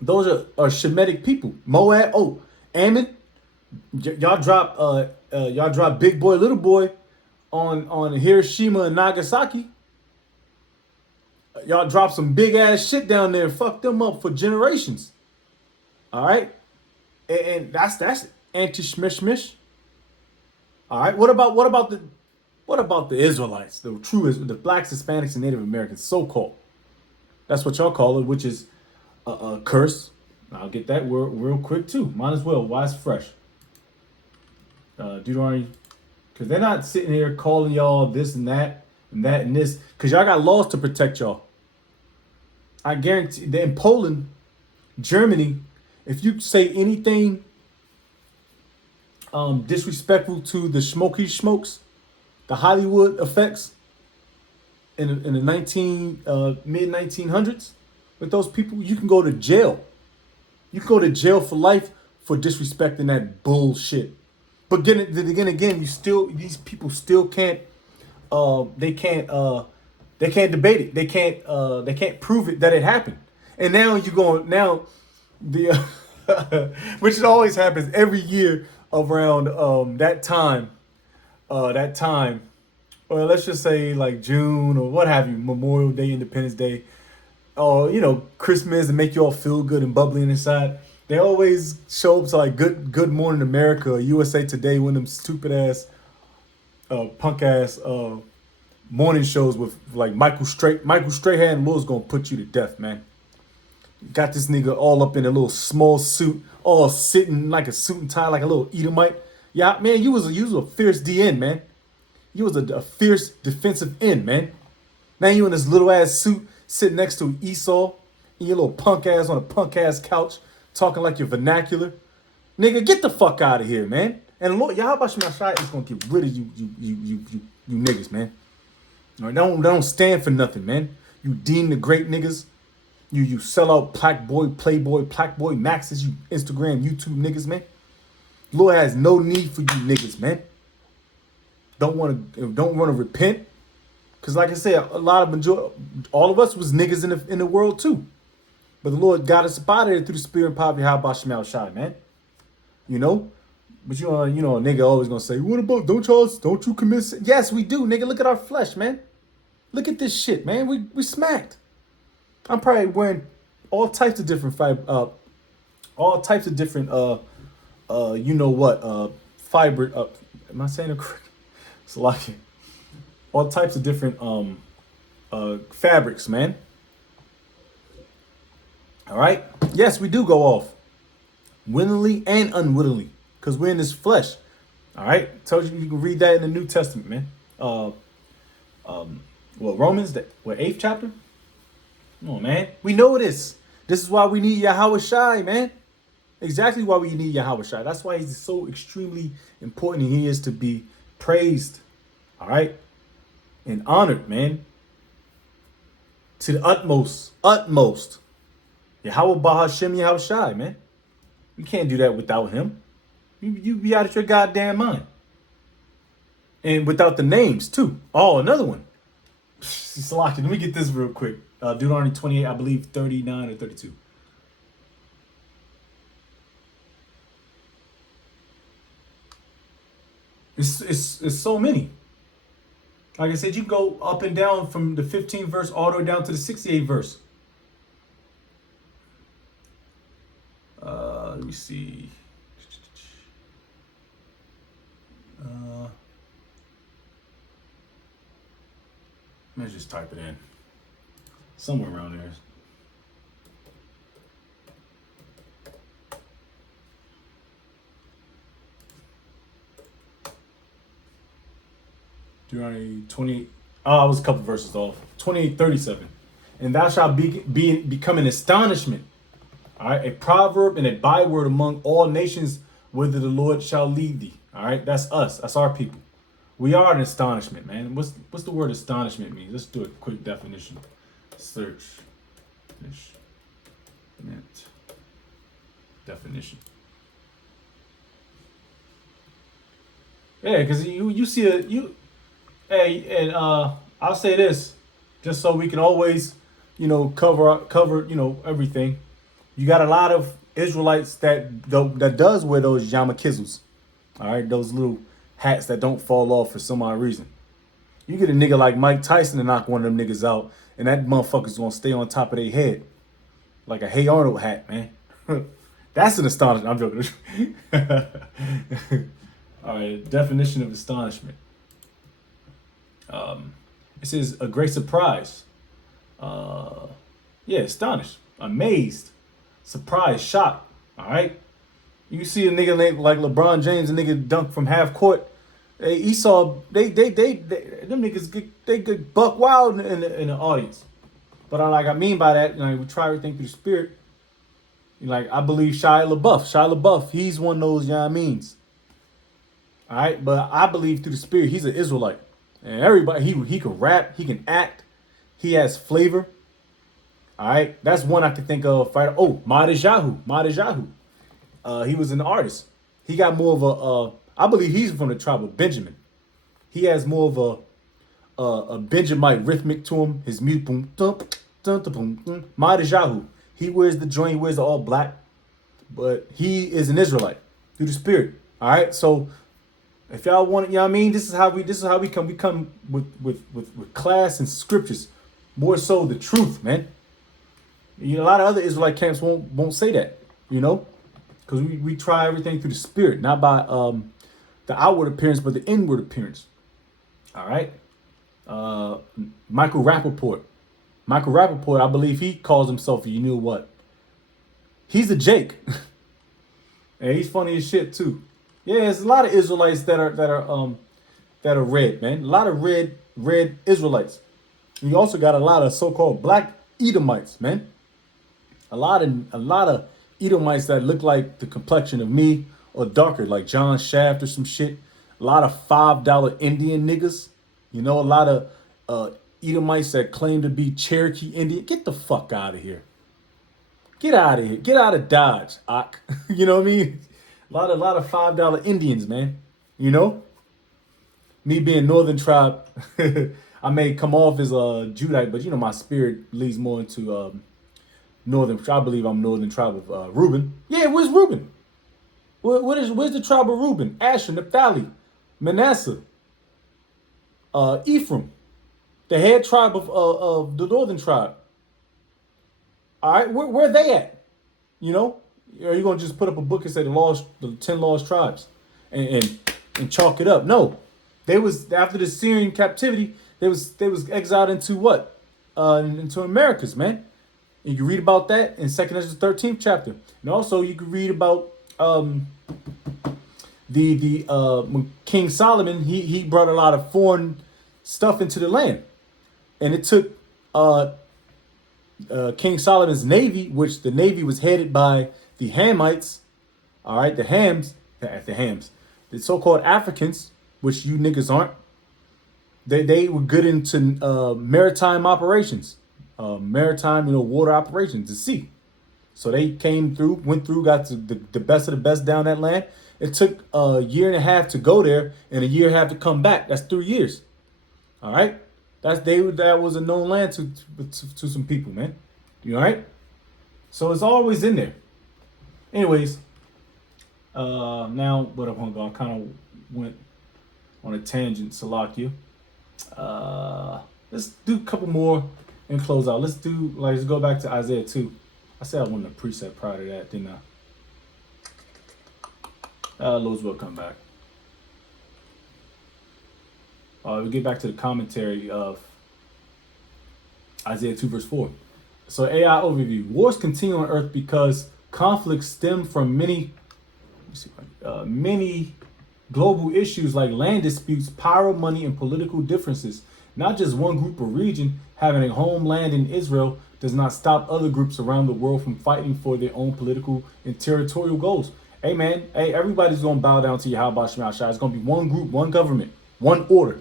those are Shemitic people. Moab, Ammon, y'all drop big boy, little boy on Hiroshima and Nagasaki. Y'all drop some big ass shit down there and fuck them up for generations. All right, and that's anti-shmishmish. All right, what about the Israelites, the blacks, Hispanics, and Native Americans, so-called? That's what y'all call it, which is a curse. I'll get that word real quick too. Might as well. Why it's fresh. Deuteronomy, because they're not sitting here calling y'all this and that and that and this, because y'all got laws to protect y'all. I guarantee that in Poland, Germany, if you say anything disrespectful to the Smoky Smokes, the Hollywood effects in the mid 1900s with those people, you can go to jail. You can go to jail for life for disrespecting that bullshit. But then again, these people still can't. They can't debate it. They can't prove it that it happened. And now which always happens every year around that time. Or let's just say like June or what have you, Memorial Day, Independence Day, or Christmas, and make you all feel good and bubbly inside. They always show up to like Good Morning America or USA Today, one of them stupid ass, punk ass morning shows with like Michael Strahan. Lord's gonna put you to death, man. Got this nigga all up in a little small suit, all sitting like a suit and tie, like a little Edomite. Yeah, man, you was a fierce DN, man. You was a fierce defensive end, man. Now you in this little ass suit sitting next to Esau and your little punk ass on a punk ass couch talking like your vernacular. Nigga, get the fuck out of here, man. And Lord Yahweh Shai is gonna get rid of you niggas, man. All right, they don't stand for nothing, man. You deem the great niggas. You sell out Black Boy, Playboy, Black Boy Maxes, you Instagram, YouTube niggas, man. Lord has no need for you niggas, man. Don't want to repent. Cause like I said, all of us was niggas in the world too. But the Lord got us up out of there through the spirit and power of Yahweh Shemel Shai, man. You know? But a nigga always gonna say, what about, don't you commit sin? Yes, we do, nigga. Look at our flesh, man. Look at this shit, man. We smacked. I'm probably wearing all types of different fiber, fiber. Am I saying it correct? It's like all types of different fabrics, man. All right. Yes, we do go off willingly and unwittingly because we're in this flesh. All right. Told you can read that in the New Testament, man. Romans, 8th chapter? Come on, man. We know this. This is why we need Yahweh Shai, man. Exactly why we need Yahweh Shai. That's why he's so extremely important and he is to be praised. All right. And honored, man. To the utmost. Yahweh Bahashem Yahweh Shai, man. You can't do that without him. You be out of your goddamn mind. And without the names, too. Oh, another one. Salaki, let me get this real quick. Deuteronomy 28, I believe 39 or 32. It's so many. Like I said, you can go up and down from the 15th verse all the way down to the 68th verse. Let me see. Let me just type it in. Somewhere around there. Deuteronomy 28. Oh, I was a couple verses off. 28:37. And thou shalt become an astonishment. All right, a proverb and a byword among all nations, whither the Lord shall lead thee. All right, that's us. That's our people. We are an astonishment, man. What's the word astonishment mean? Let's do a quick definition. Search. Definition. Yeah, because you see hey, and I'll say this, just so we can always, cover everything. You got a lot of Israelites that does wear those yarmulkes. All right, those little hats that don't fall off for some odd reason. You get a nigga like Mike Tyson to knock one of them niggas out, and that motherfucker's gonna stay on top of their head. Like a Hey Arnold hat, man. That's an astonishment. I'm joking. All right, definition of astonishment. It says a great surprise. Astonished, amazed, surprised, shocked. All right. You see a nigga like LeBron James, a nigga dunk from half court. Them niggas get buck wild in the audience. But I mean by that, we try everything through the spirit. I believe Shia LaBeouf, he's one of those, all right, but I believe through the spirit, he's an Israelite. And everybody, he can rap, he can act, he has flavor. All right, that's one I can think of. Fighter. Oh, Madajahu. He was an artist. He got more of I believe he's from the tribe of Benjamin. He has more of a Benjamite rhythmic to him. His music, boom, thump, thump, boom, boom. Madajahu. He wears the joint, he wears the all black, but he is an Israelite through the spirit. All right, so if y'all want it, this is how we come. We come with class and scriptures, more so the truth, man. A lot of other Israelite camps won't say that, because we try everything through the spirit, not by the outward appearance, but the inward appearance. All right. Michael Rappaport, I believe he calls himself, he's a Jake. And he's funny as shit too. Yeah, there's a lot of Israelites that are red, man. A lot of red Israelites. And you also got a lot of so-called black Edomites, man. A lot of Edomites that look like the complexion of me or darker, like John Shaft or some shit. A lot of $5 Indian niggas. A lot of uh, Edomites that claim to be Cherokee Indian. Get the fuck out of here. Get out of here. Get out of Dodge, Ak. You know what I mean? A lot of $5 Indians, man. You know? Me being Northern Tribe, I may come off as a Judite, but you know my spirit leads more into Northern. I believe I'm Northern Tribe of Reuben. Yeah, where's Reuben? Where's the tribe of Reuben? Asher, Naphtali, Manasseh, Ephraim, the head tribe of the Northern Tribe. All right, where are they at? You know, are you gonna just put up a book and say the 10 lost tribes, and chalk it up? No, they was after the Syrian captivity. They was exiled into what? Into Americas, man. You can read about that in Second Ezra 13th chapter, and also you can read about when King Solomon. He brought a lot of foreign stuff into the land, and it took King Solomon's navy, which the navy was headed by the Hamites. All right, the Hams, the so-called Africans, which you niggas aren't. They were good into maritime operations, maritime, water operations, the sea. So they came through, went through, got to the best of the best down that land. It took a year and a half to go there and a year and a half to come back. That's 3 years. All right, that was a known land to some people, man. You all right? So it's always in there. Anyways, now what I'm gonna go. I kind of went on a tangent, Salakia. Let's do a couple more and close out. Let's go back to Isaiah 2. I said I wanted a precept prior to that, didn't I? Lord's will come back. We get back to the commentary of Isaiah 2 verse 4. So AI overview. Wars continue on earth because conflicts stem from many global issues like land disputes, power, money, and political differences. Not just one group or region having a homeland in Israel does not stop other groups around the world from fighting for their own political and territorial goals. Hey man, everybody's gonna bow down to Yahweh Shema Shai. It's gonna be one group, one government, one order.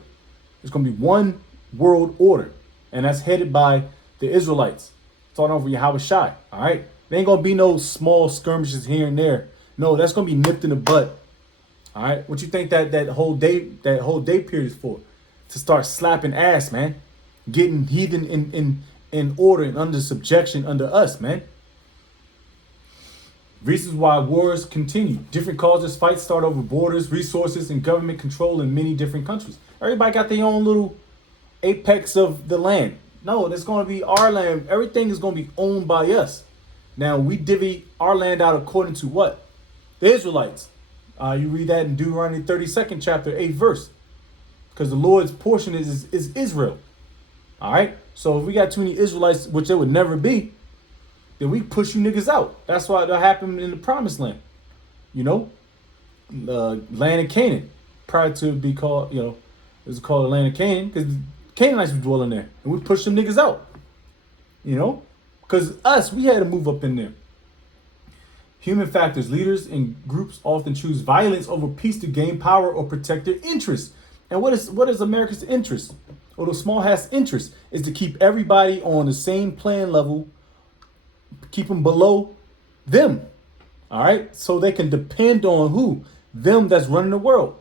It's gonna be one world order, and that's headed by the Israelites. Starting off with Yahweh Shai. All right, there ain't gonna be no small skirmishes here and there. No, that's gonna be nipped in the butt. All right, what you think that whole day period is for? To start slapping ass, man, getting heathen in order and under subjection under us, man. Reasons why wars continue. Different causes, fights start over borders, resources, and government control in many different countries. Everybody got their own little apex of the land. No, it's going to be our land. Everything is going to be owned by us. Now, we divvy our land out according to what? The Israelites. You read that in Deuteronomy 32nd chapter, 8th verse. Because the Lord's portion is Israel. All right? So if we got too many Israelites, which there would never be, then we push you niggas out. That's why that happened in the promised land. Land of Canaan. Prior to be called, it was called the land of Canaan because Canaanites were dwelling there. And we pushed them niggas out. Because we had to move up in there. Human factors. Leaders and groups often choose violence over peace to gain power or protect their interests. And what is America's interest? Or the small hat's interest is to keep everybody on the same playing level, keep them below them. All right? So they can depend on who? Them that's running the world.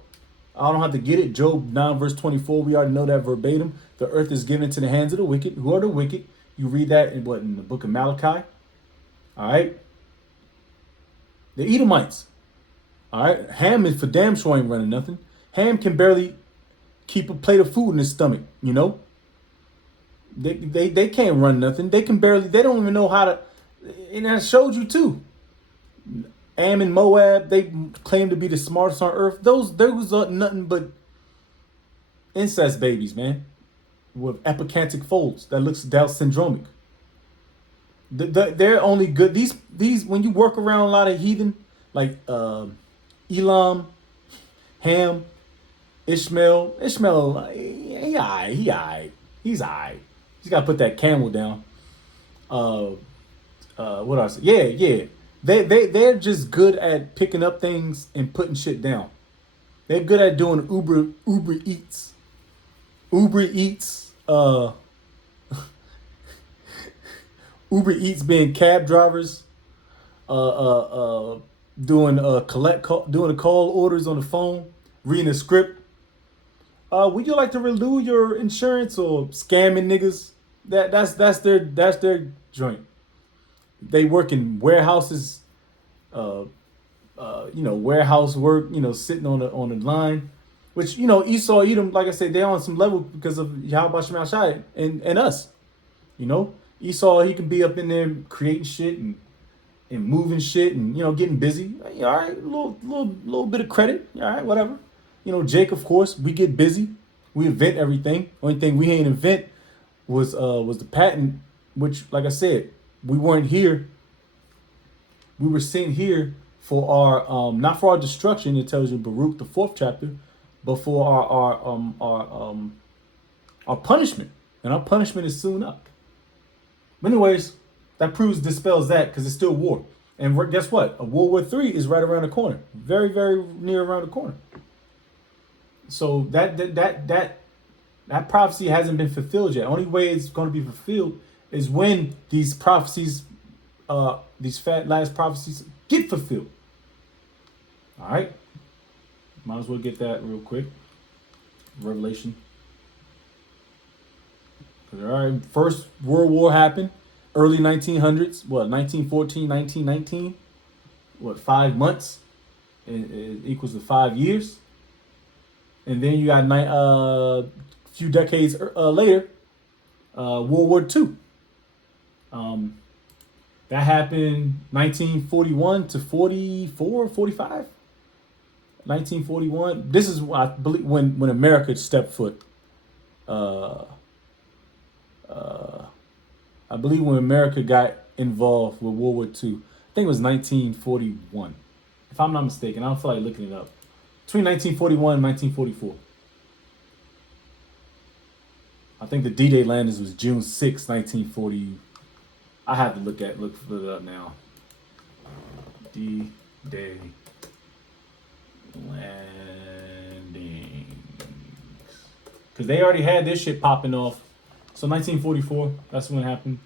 I don't have to get it. Job 9 verse 24, we already know that verbatim. The earth is given into the hands of the wicked. Who are the wicked? You read that in the book of Malachi. All right? The Edomites. All right? Ham is for damn sure ain't running nothing. Ham can barely keep a plate of food in his stomach, They can't run nothing. They don't even know how to, and I showed you too. Ammon, Moab, they claim to be the smartest on earth. Those are nothing but incest babies, man, with epicantic folds that looks Down syndromic. They're only good. These when you work around a lot of heathen like Elam, Ham, Ishmael, he aight. He's aight. He's got to put that camel down. What else? Yeah. They're just good at picking up things and putting shit down. They're good at doing Uber Eats. uh, Uber Eats being cab drivers, uh, uh, doing doing the call orders on the phone, reading a script. Would you like to renew your insurance or scamming niggas? That's their joint. They work in warehouses, uh, warehouse work. Sitting on the line, which Esau Edom, like I said, they on some level because of Yahweh Shemal Shai and us. You know, Esau, he can be up in there creating shit and moving shit and getting busy. All right, little bit of credit. All right, whatever. Jake, of course, we get busy. We invent everything. Only thing we ain't invent was the patent, which, like I said, we weren't here. We were sent here for our not for our destruction. It tells you Baruch the 4th chapter, but for our punishment, and our punishment is soon up. But anyways, that dispels that because it's still war. And guess what? A World War III is right around the corner, very very near around the corner. So that prophecy hasn't been fulfilled yet. Only way it's going to be fulfilled is when these prophecies, these fat last prophecies, get fulfilled. All right, might as well get that real quick. Revelation. All right, First World War happened, early 1900s. What, 1914, 1919? What, 5 months? It equals to 5 years. And then you got a few decades later, World War II. That happened 1941 to 44, 45. 1941. This is, I believe, when America stepped foot. I believe when America got involved with World War II. I think it was 1941. If I'm not mistaken. I don't feel like looking it up. Between 1941 and 1944. I think the D-Day landings was June 6, 1940. I have to look it up now. D-Day landings. Because they already had this shit popping off. So 1944, that's when it happened.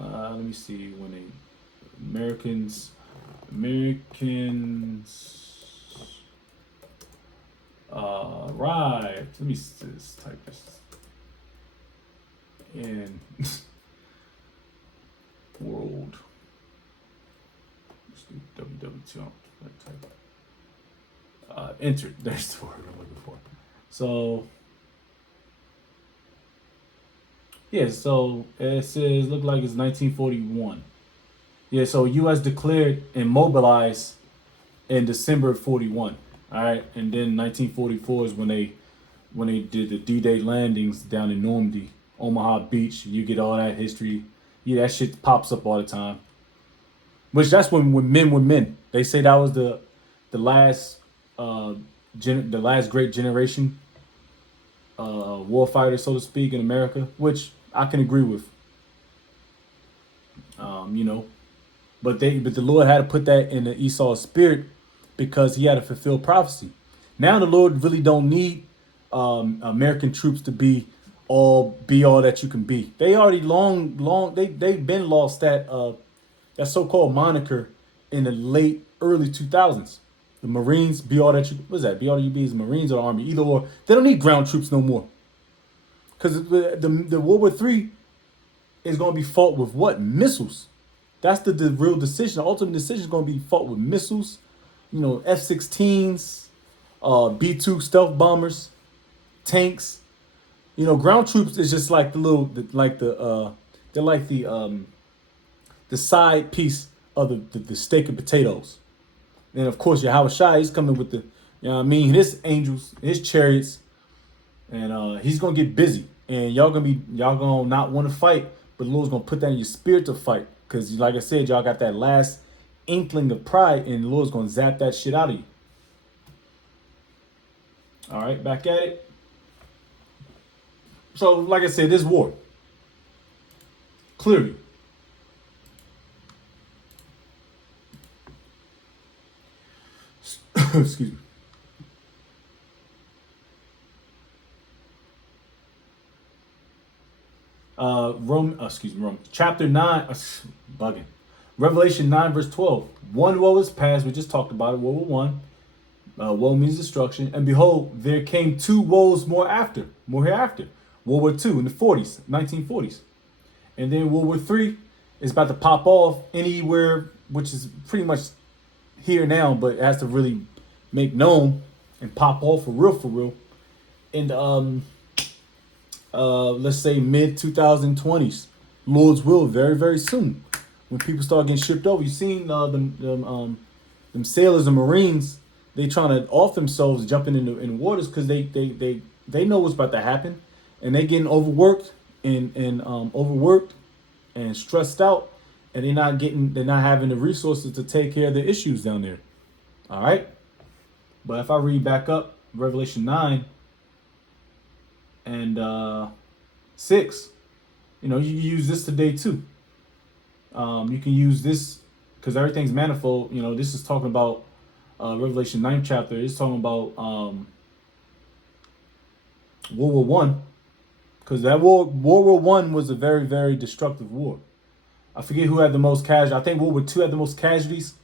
Let me see when they Americans arrived. Let me just type this in. World. Let's do WW2. Entered. There's the word I'm looking for. So yeah, so it says look like it's 1941. Yeah, so U.S. declared and mobilized in December of 41. All right, and then 1944 is when they did the D-Day landings down in Normandy, Omaha Beach. You get all that history. Yeah, that shit pops up all the time. Which that's when men were men. They say that was the last the last great generation war fighter, so to speak, in America, which I can agree with. But the Lord had to put that in the Esau's spirit because he had to fulfill prophecy. Now the Lord really don't need American troops to be all that you can be. They already they've been lost that so-called moniker in the late early 2000s. The Marines be all that you what's that? Be all you be is Marines or the Army, either or. They don't need ground troops no more. Because the World War III is going to be fought with what? Missiles. That's the real decision. The ultimate decision is going to be fought with missiles, F-16s, B-2 stealth bombers, tanks. Ground troops is just like they're like the side piece of the steak and potatoes. And of course, Yahweh Shai, he's coming with his angels, his chariots, and he's gonna get busy. And y'all gonna not want to fight, but the Lord's gonna put that in your spirit to fight. Because like I said, y'all got that last inkling of pride, and the Lord's gonna zap that shit out of you. All right, back at it. So, like I said, this war, clearly, excuse me. Rome, chapter 9, bugging. Revelation 9, verse 12. One woe is past. We just talked about it. Woe 1. Woe means destruction. And behold, there came 2 woes more hereafter. World War II in the 40s, 1940s. And then World War III is about to pop off anywhere, which is pretty much here now, but it has to really make known and pop off for real. And let's say mid 2020s, Lord's will, very, very soon. When people start getting shipped over, you seen them sailors and Marines, they trying to off themselves jumping in waters because they know what's about to happen, and they getting overworked and stressed out, and they're not having the resources to take care of the issues down there. All right. But if I read back up Revelation 9 and 6, you can use this today too. You can use this because everything's manifold. This is talking about Revelation 9th chapter. It's talking about World War One, because that World War One was a very, very destructive war. I forget who had the most casualties. I think World War Two had the most casualties.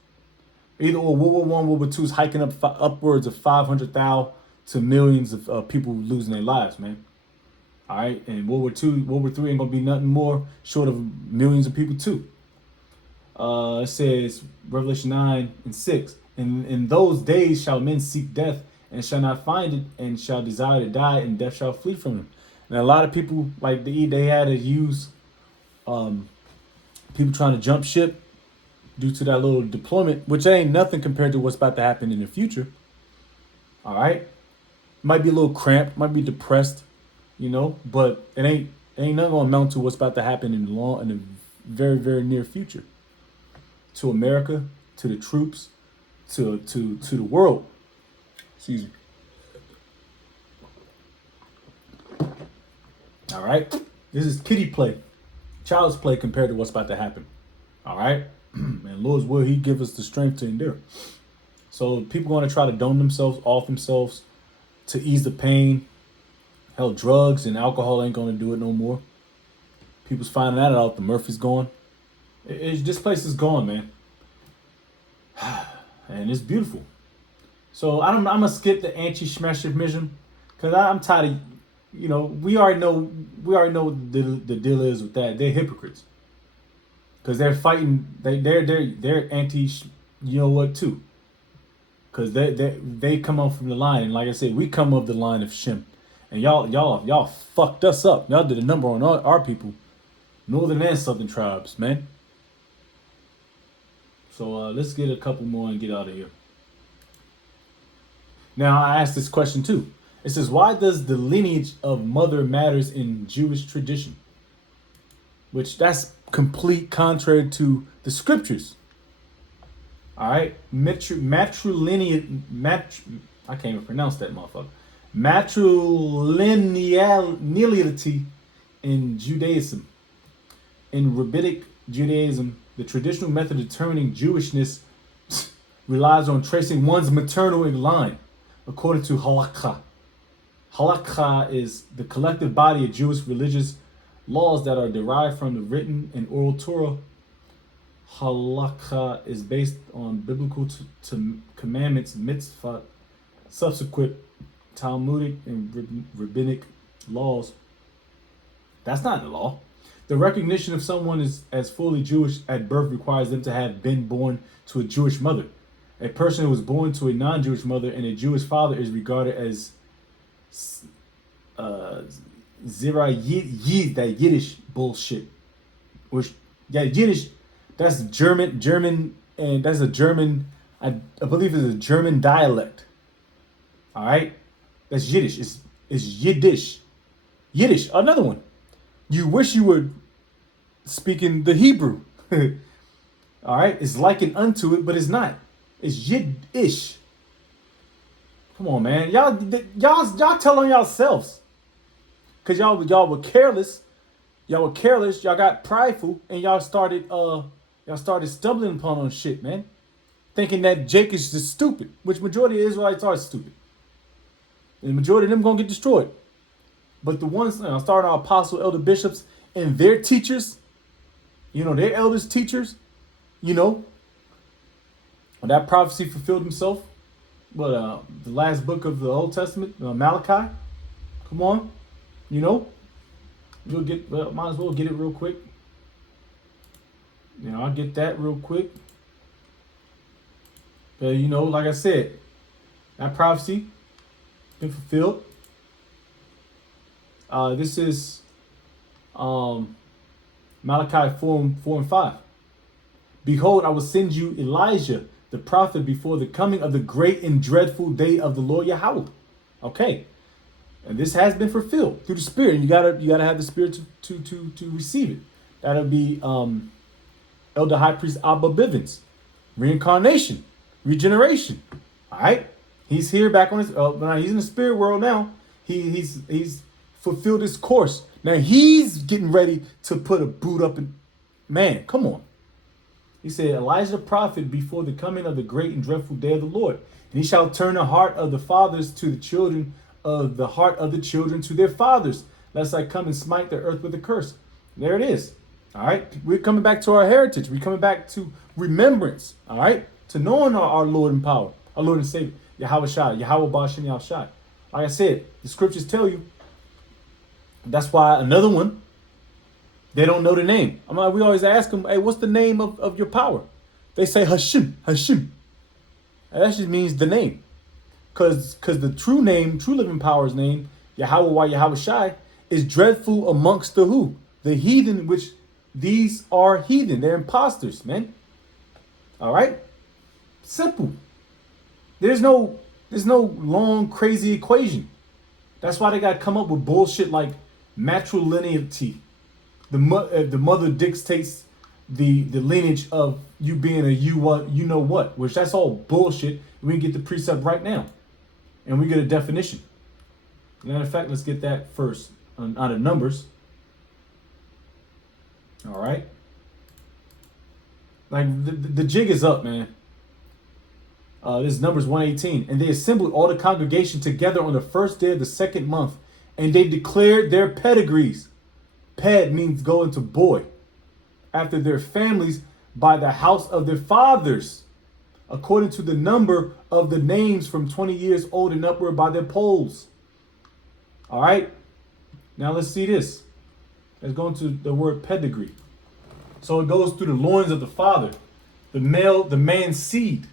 Either or, World War One, World War Two is hiking up upwards of 500,000 to millions of people losing their lives, man. All right, and World War Two, World War Three ain't gonna be nothing more short of millions of people too. It says Revelation 9 and 6. In those days shall men seek death and shall not find it, and shall desire to die, and death shall flee from them. And a lot of people, like they had to use people trying to jump ship due to that little deployment, which ain't nothing compared to what's about to happen in the future. All right, might be a little cramped, might be depressed, but it ain't nothing gonna amount to what's about to happen in the very, very near future. To America, to the troops, to the world. Excuse me. All right, this is kiddie play, child's play compared to what's about to happen. All right, and Lord's will, He give us the strength to endure. So people going to try to dome themselves off themselves to ease the pain. Hell, drugs and alcohol ain't going to do it no more. People's finding that out. The Murphy's gone. This place is gone, man. And it's beautiful. So I'm gonna skip the anti-Shmashmism because I'm tired of, we already know what the deal is with that. They're hypocrites because they're fighting. They're anti. Too. Because they come up from the line, and like I said, we come up the line of Shem, and y'all fucked us up. Y'all did a number on our people, northern and southern tribes, man. So let's get a couple more and get out of here. Now, I asked this question too. It says, why does the lineage of mother matters in Jewish tradition? Which that's complete contrary to the scriptures. All right. I can't even pronounce that motherfucker. Matrilineality in Judaism. In Rabbinic Judaism, the traditional method of determining Jewishness relies on tracing one's maternal line, according to halakha. Halakha is the collective body of Jewish religious laws that are derived from the written and oral Torah. Halakha is based on biblical commandments, mitzvah, subsequent Talmudic and rabbinic laws. That's not the law. The recognition of someone as fully Jewish at birth requires them to have been born to a Jewish mother. A person who was born to a non-Jewish mother and a Jewish father is regarded as Zira that Yiddish bullshit. Yiddish, that's German, and that's a German, I believe it's a German dialect. All right? That's Yiddish. It's Yiddish. Yiddish, another one. You wish you were speaking the Hebrew. All right? It's likened unto it, but it's not. It's Yiddish. Come on, man. Y'all tell on yourselves. Because y'all were careless. Y'all were careless. Y'all got prideful. And y'all started stumbling upon on shit, man. Thinking that Jake is just stupid. Which majority of Israelites are stupid. And the majority of them going to get destroyed. But the ones, starting our apostle, elder bishops, and their teachers, their elders, teachers, you know, when that prophecy fulfilled himself. But the last book of the Old Testament, Malachi. Come on, you know, might as well get it real quick. I'll get that real quick. Like I said, that prophecy been fulfilled. This is Malachi 4 and 5. Behold, I will send you Elijah, the prophet, before the coming of the great and dreadful day of the Lord Yahweh. Okay. And this has been fulfilled through the Spirit. And you gotta have the Spirit to receive it. That'll be Elder High Priest Abba Bivens. Reincarnation. Regeneration. Alright? He's here back on his he's in the spirit world now. He's fulfilled his course. Now he's getting ready to put a boot up in man, come on. He said, Elijah the prophet before the coming of the great and dreadful day of the Lord. And he shall turn the heart of the fathers to the children, of the heart of the children to their fathers, lest I come and smite the earth with a curse. There it is. All right. We're coming back to our heritage. We're coming back to remembrance. All right. To knowing our Lord and power, our Lord and Savior, Yahweh Shai, Yahweh Bashem Yahushai. Like I said, the scriptures tell you. That's why another one, they don't know the name. We always ask them, hey, what's the name of your power? They say Hashim, Hashim. And that just means the name. Because the true name, true living power's name, Yahweh Yahweh Shai, is dreadful amongst the who? The heathen, which these are heathen. They're imposters, man. All right? Simple. There's no long, crazy equation. That's why they got to come up with bullshit like matrilineality. The mother dictates the lineage of you being a you know what, which that's all bullshit. We can get the precept right now, and we get a definition. Matter of fact, let's get that first out of Numbers. All right, like the jig is up, man. This is Numbers 1:18, and they assembled all the congregation together on the first day of the second month, and they declared their pedigrees. Ped means go into boy. After their families by the house of their fathers, according to the number of the names from 20 years old and upward by their polls. All right. Now let's see this. Let's go into the word pedigree. So it goes through the loins of the father, the man's seed.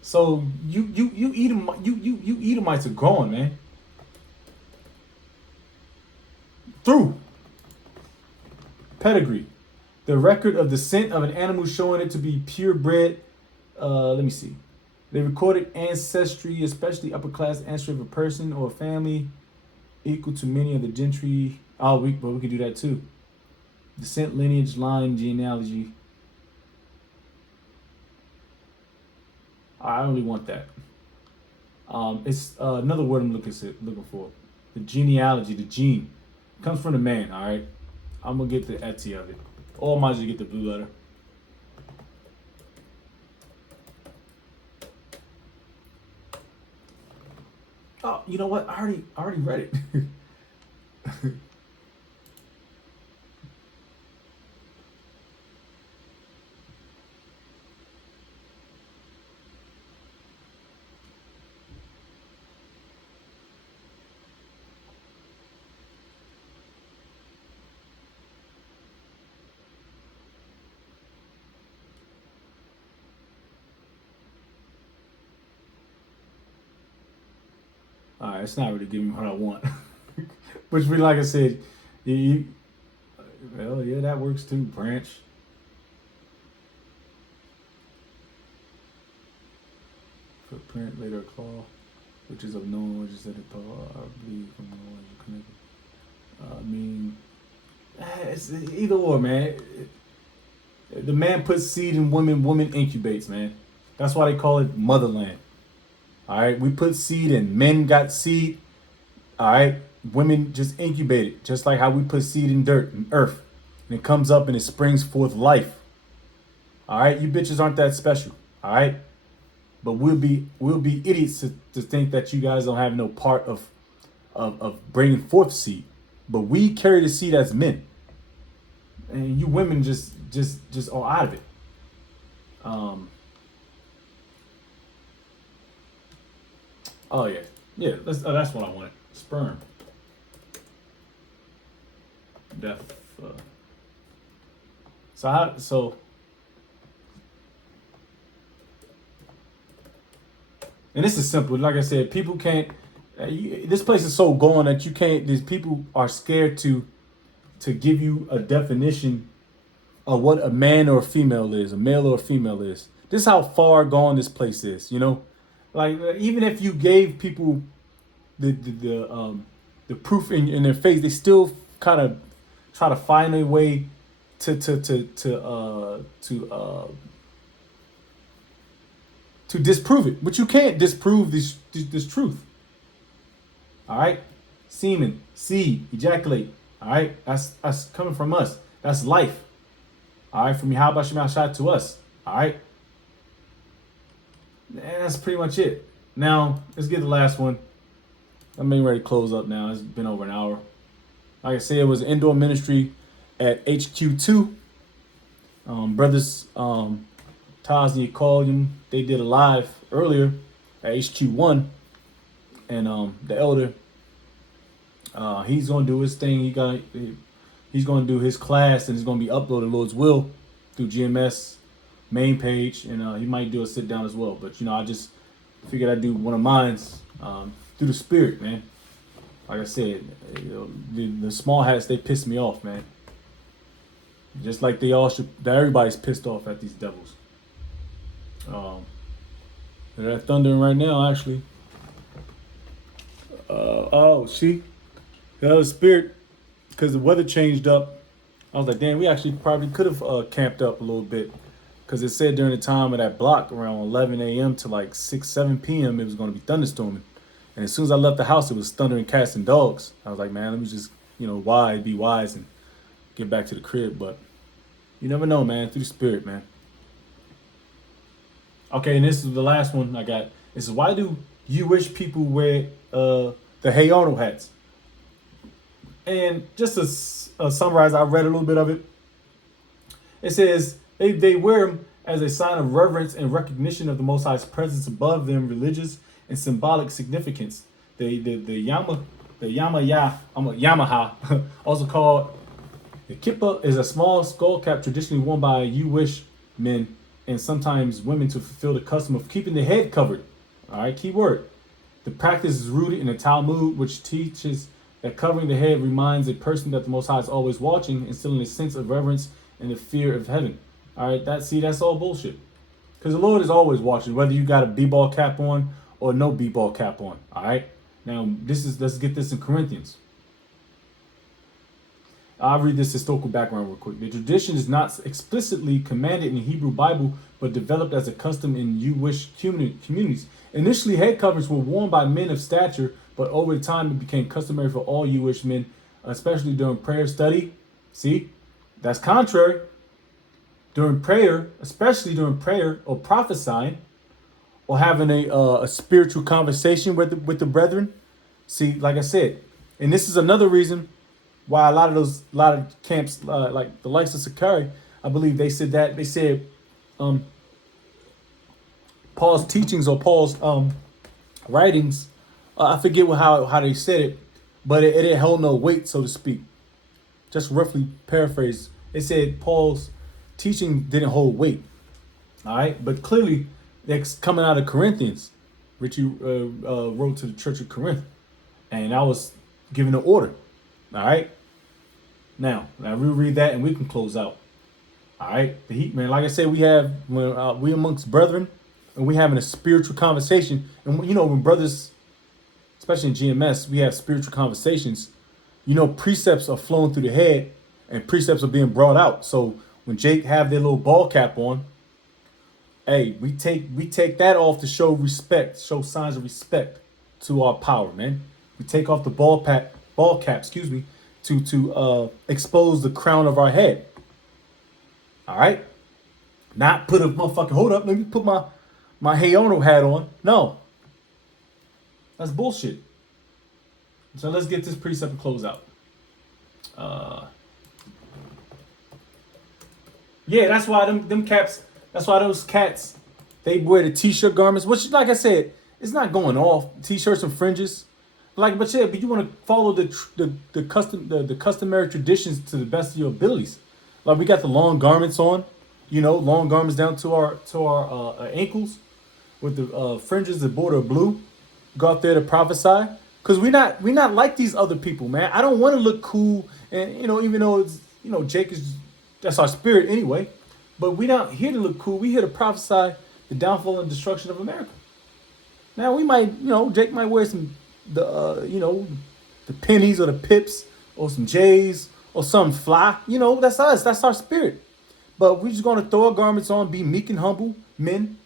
So you Edomites are gone, man. Through pedigree, the record of descent of an animal showing it to be purebred. Let me see. They recorded ancestry, especially upper class ancestry of a person or a family, equal to many of the gentry. But we could do that too. Descent, lineage, line, genealogy. I only want that. It's another word I'm looking for. The genealogy, the gene. Comes from the man, all right? I'm going to get the etsy of it. Or I might just get the blue letter. Oh, you know what? I already read it. All right, it's not really giving me what I want. Which, like I said, well, yeah, that works too. Branch. Footprint, later claw, which is of known origins that it I believe from the origin connected. It's either or, man. The man puts seed in woman, woman incubates, man. That's why they call it motherland. All right, we put seed in. Men got seed. All right, women just incubate it, just like how we put seed in dirt and earth, and it comes up and it springs forth life. All right, you bitches aren't that special. All right, but we'll be idiots to think that you guys don't have no part of bringing forth seed. but we carry the seed as men, and you women just are out of it. Um, oh yeah, yeah. That's what I wanted. Sperm. Death. So and this is simple. Like I said, people can't. This place is so gone that you can't. These people are scared to give you a definition of what a man or a female is, a male or a female is. This is how far gone this place is. You know, like even if you gave people the proof in their face, they still kind of try to find a way to disprove it. But you can't disprove this truth. All right, semen, seed, ejaculate. All right, that's coming from us. That's life. All right, from Yahweh Shema Shai to us. All right, and that's pretty much it. Now let's get the last one. I'm getting ready to close up now. It's been over an hour. Like I said, it was an indoor ministry at HQ2. Brothers Taz and Yekolium, they did a live earlier at HQ1. And the elder, he's gonna do his thing. He's gonna do his class, and it's gonna be uploaded, Lord's will, through GMS main page, and he might do a sit down as well. But I just figured I'd do one of mine's through the Spirit, man. Like I said, the small hats, they piss me off, man. Just like everybody's pissed off at these devils. They're thundering right now, actually. See, the other Spirit, because the weather changed up. I was like, damn, we actually probably could have camped up a little bit, because it said during the time of that block around 11 a.m. to like 7 p.m. it was going to be thunderstorming. And as soon as I left the house, it was thundering cats and dogs. I was like, man, let me just, be wise and get back to the crib. But you never know, man, through the Spirit, man. Okay, and this is the last one I got. This is, why do Jewish people wear the Hey Arnold hats? And just to summarize, I read a little bit of it. It says they wear them as a sign of reverence and recognition of the Most High's presence above them, religious and symbolic significance. The Yamaha, also called the kippa, is a small skull cap traditionally worn by Jewish men and sometimes women to fulfill the custom of keeping the head covered. All right, key word. The practice is rooted in the Talmud, which teaches that covering the head reminds a person that the Most High is always watching, instilling a sense of reverence and the fear of heaven. All right, that's all bullshit. Because the Lord is always watching, whether you got a b-ball cap on or no b-ball cap on. All right. Now let's get this in Corinthians. I'll read this historical background real quick. The tradition is not explicitly commanded in the Hebrew Bible, but developed as a custom in Jewish communities. Initially, head covers were worn by men of stature, but over time it became customary for all Jewish men, especially during prayer study. See, that's contrary. During prayer, especially during prayer or prophesying, or having a spiritual conversation with the brethren. See, like I said, and this is another reason why a lot of camps, like the likes of Sakari, I believe they said Paul's teachings or Paul's writings, I forget how they said it, but it held no weight, so to speak. Just roughly paraphrase, they said Paul's teaching didn't hold weight. All right, but clearly that's coming out of Corinthians, which you wrote to the Church of Corinth, and I was given the order. All right. Now we'll read that and we can close out. All right. The heat, man. Like I said, we amongst brethren, and we having a spiritual conversation. And when brothers, especially in GMS, we have spiritual conversations. Precepts are flowing through the head, and precepts are being brought out. So when Jake have their little ball cap on, hey, we take that off to show respect, show signs of respect to our power, man. We take off the ball cap, to expose the crown of our head. All right, not put a motherfucking, hold up, let me put my Hey Arnold hat on. No, that's bullshit. So let's get this precept and close out. Uh, yeah, that's why them caps. That's why those cats they wear the t-shirt garments, which, like I said, it's not going off t-shirts and fringes. Like, but yeah, but you want to follow the customary traditions to the best of your abilities. Like we got the long garments on, long garments down to our ankles with the fringes that border blue. Go out there to prophesy, because we not like these other people, man. I don't want to look cool, and even though it's Jake is that's our spirit anyway, but we not here to look cool. We here to prophesy the downfall and destruction of America. Now we might, Jake might wear some the pennies or the pips or some J's or something fly. That's us. That's our spirit. But we're just gonna throw our garments on, be meek and humble men,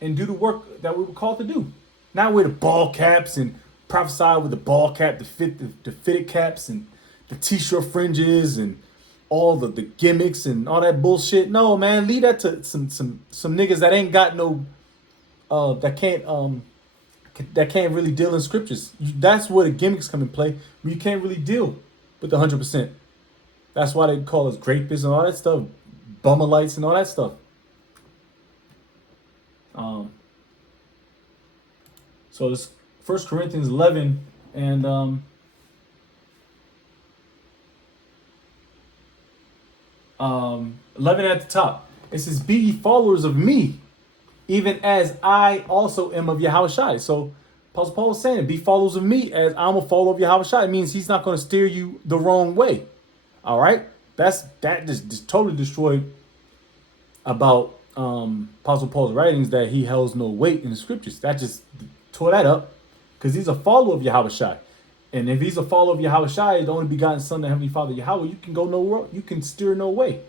and do the work that we were called to do. Not wear the ball caps and prophesy with the ball cap, the fitted caps and the t-shirt fringes and all the gimmicks and all that bullshit. No, man, leave that to some niggas that ain't got no that can't really deal in scriptures. That's where the gimmicks come in play. When you can't really deal with the 100%. That's why they call us grapists and all that stuff, bumalites and all that stuff. So this 1 Corinthians 11 and 11 at the top. It says, "Be ye followers of me, even as I also am of Yahushua." So Apostle Paul is saying, be followers of me as I'm a follower of Yahushua. It means he's not going to steer you the wrong way. All right? That just totally destroyed about Apostle Paul's writings that he holds no weight in the scriptures. That just tore that up, because he's a follower of Yahushua. And if he's a follower of Yahushua, the only begotten Son of the Heavenly Father Yahweh, you can go no, you can steer no way.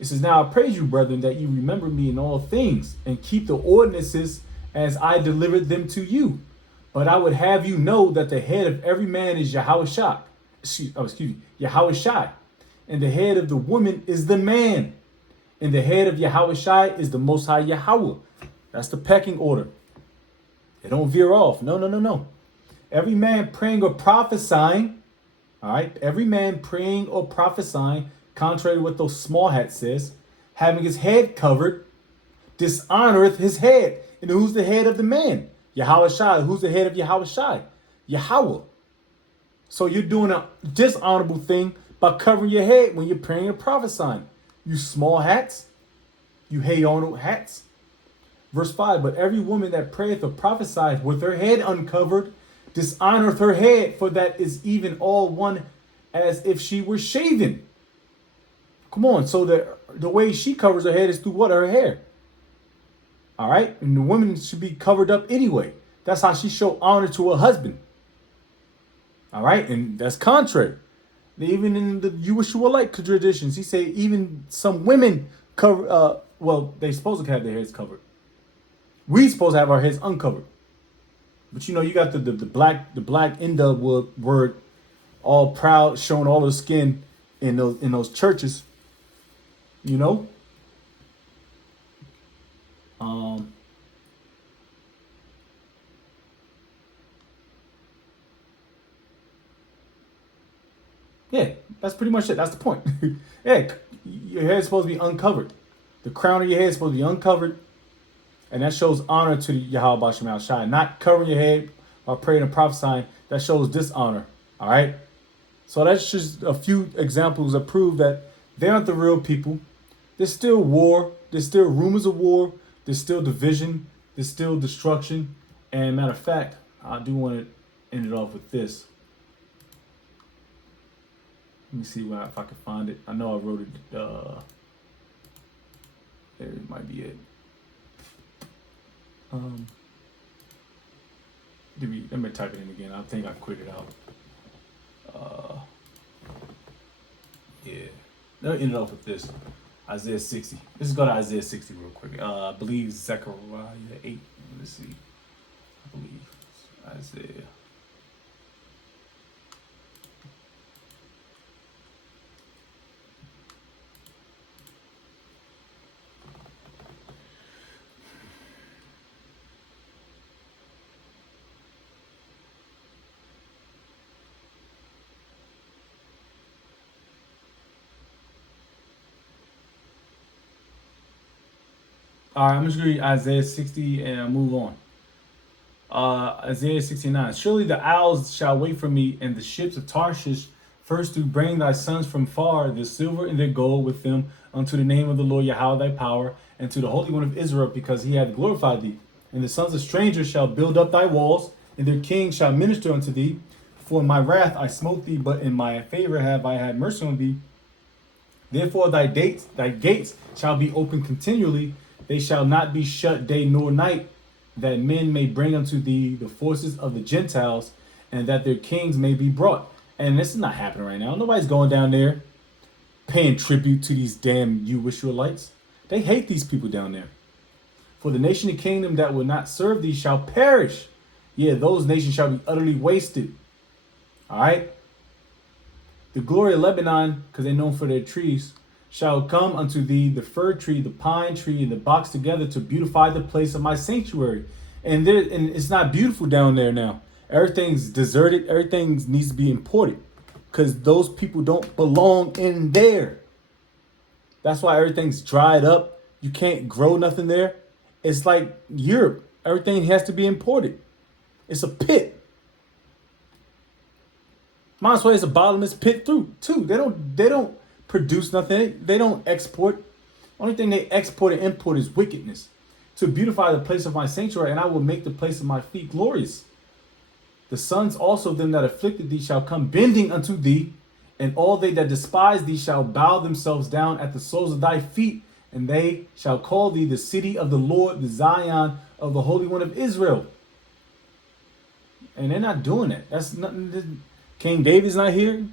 It says, "Now I praise you, brethren, that you remember me in all things, and keep the ordinances as I delivered them to you. But I would have you know that the head of every man is Yahushua, Yahushua, and the head of the woman is the man, and the head of Yahushua is the Most High Yahweh." That's the pecking order. They don't veer off. No. Every man praying or prophesying, all right? Every man praying or prophesying, contrary to what those small hats says, having his head covered, dishonoreth his head. And who's the head of the man? Yahushua. Who's the head of Yahushua? Yahweh. So you're doing a dishonorable thing by covering your head when you're praying and prophesying. You small hats. You hey-on hats. Verse 5, "But every woman that prayeth or prophesieth with her head uncovered dishonoreth her head, for that is even all one as if she were shaven." Come on, so the way she covers her head is through what? Her hair. All right? And the woman should be covered up anyway. That's how she show honor to her husband. All right? And that's contrary. Even in the Yeshua-like traditions, he say even some women cover, they supposed to have their heads covered. We supposed to have our heads uncovered. But you got the black Inda word all proud, showing all the skin in those churches. Yeah, that's pretty much it. That's the point. Yeah, your head is supposed to be uncovered. The crown of your head is supposed to be uncovered. And that shows honor to Yahweh Bashem Shai. Not covering your head while praying and prophesying, that shows dishonor. All right? So that's just a few examples that prove that they aren't the real people. There's still war. There's still rumors of war. There's still division. There's still destruction. And matter of fact, I do want to end it off with this. Let me see if I can find it. I know I wrote it. There might be it. Let me type it in again. I think I quit it out. Yeah. Let me end it off with this. Isaiah 60. Let's go to Isaiah 60 real quick. I believe Zechariah 8. Let's see. I believe Isaiah. All right, I'm just going to read Isaiah 60 and I'll move on. Isaiah 69. Surely the owls shall wait for me, and the ships of Tarshish first to bring thy sons from far, the silver and their gold with them, unto the name of the Lord Yahweh thy power, and to the Holy One of Israel, because he hath glorified thee. And the sons of strangers shall build up thy walls, and their kings shall minister unto thee. For in my wrath I smote thee, but in my favor have I had mercy on thee. Therefore thy gates shall be open continually, they shall not be shut day nor night, that men may bring unto thee the forces of the Gentiles, and that their kings may be brought. And this is not happening right now. Nobody's going down there paying tribute to these damn Israelites. They hate these people down there. For the nation and kingdom that will not serve thee shall perish. Yeah, those nations shall be utterly wasted. All right. The glory of Lebanon, because they're known for their trees, shall come unto thee, the fir tree, the pine tree, and the box together to beautify the place of my sanctuary. And it's not beautiful down there now. Everything's deserted. Everything needs to be imported because those people don't belong in there. That's why everything's dried up. You can't grow nothing there. It's like Europe. Everything has to be imported. It's a pit. Might as well it's a bottomless pit too. They don't produce nothing. They don't export. Only thing they export and import is wickedness. To beautify the place of my sanctuary, and I will make the place of my feet glorious. The sons also of them that afflicted thee shall come bending unto thee, and all they that despise thee shall bow themselves down at the soles of thy feet, and they shall call thee the city of the Lord, the Zion of the Holy One of Israel. And they're not doing that. That's nothing. King David's not here.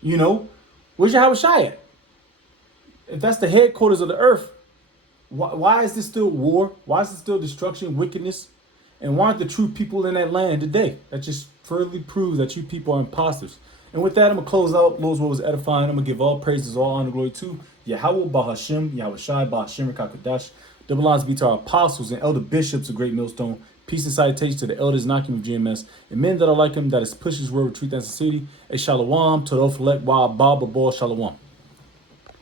You know, where's Yahweh Shai at? If that's the headquarters of the earth, why is this still war? Why is this still destruction, wickedness? And why aren't the true people in that land today? That just further proves that you people are imposters. And with that, I'm going to close out. Lord's word was edifying. I'm going to give all praises, all honor, glory to Yahweh, Bahashim, Yahweh Shai, Bahashim, Rakakadash. Double honors be to our apostles and elder bishops of Great Millstone. Peace and salutation to the elders, knocking of GMS, and men that are like him, that is push his word with truth and sincerity. A shalom to the Ophelek, Wa Baba Ball, shalom.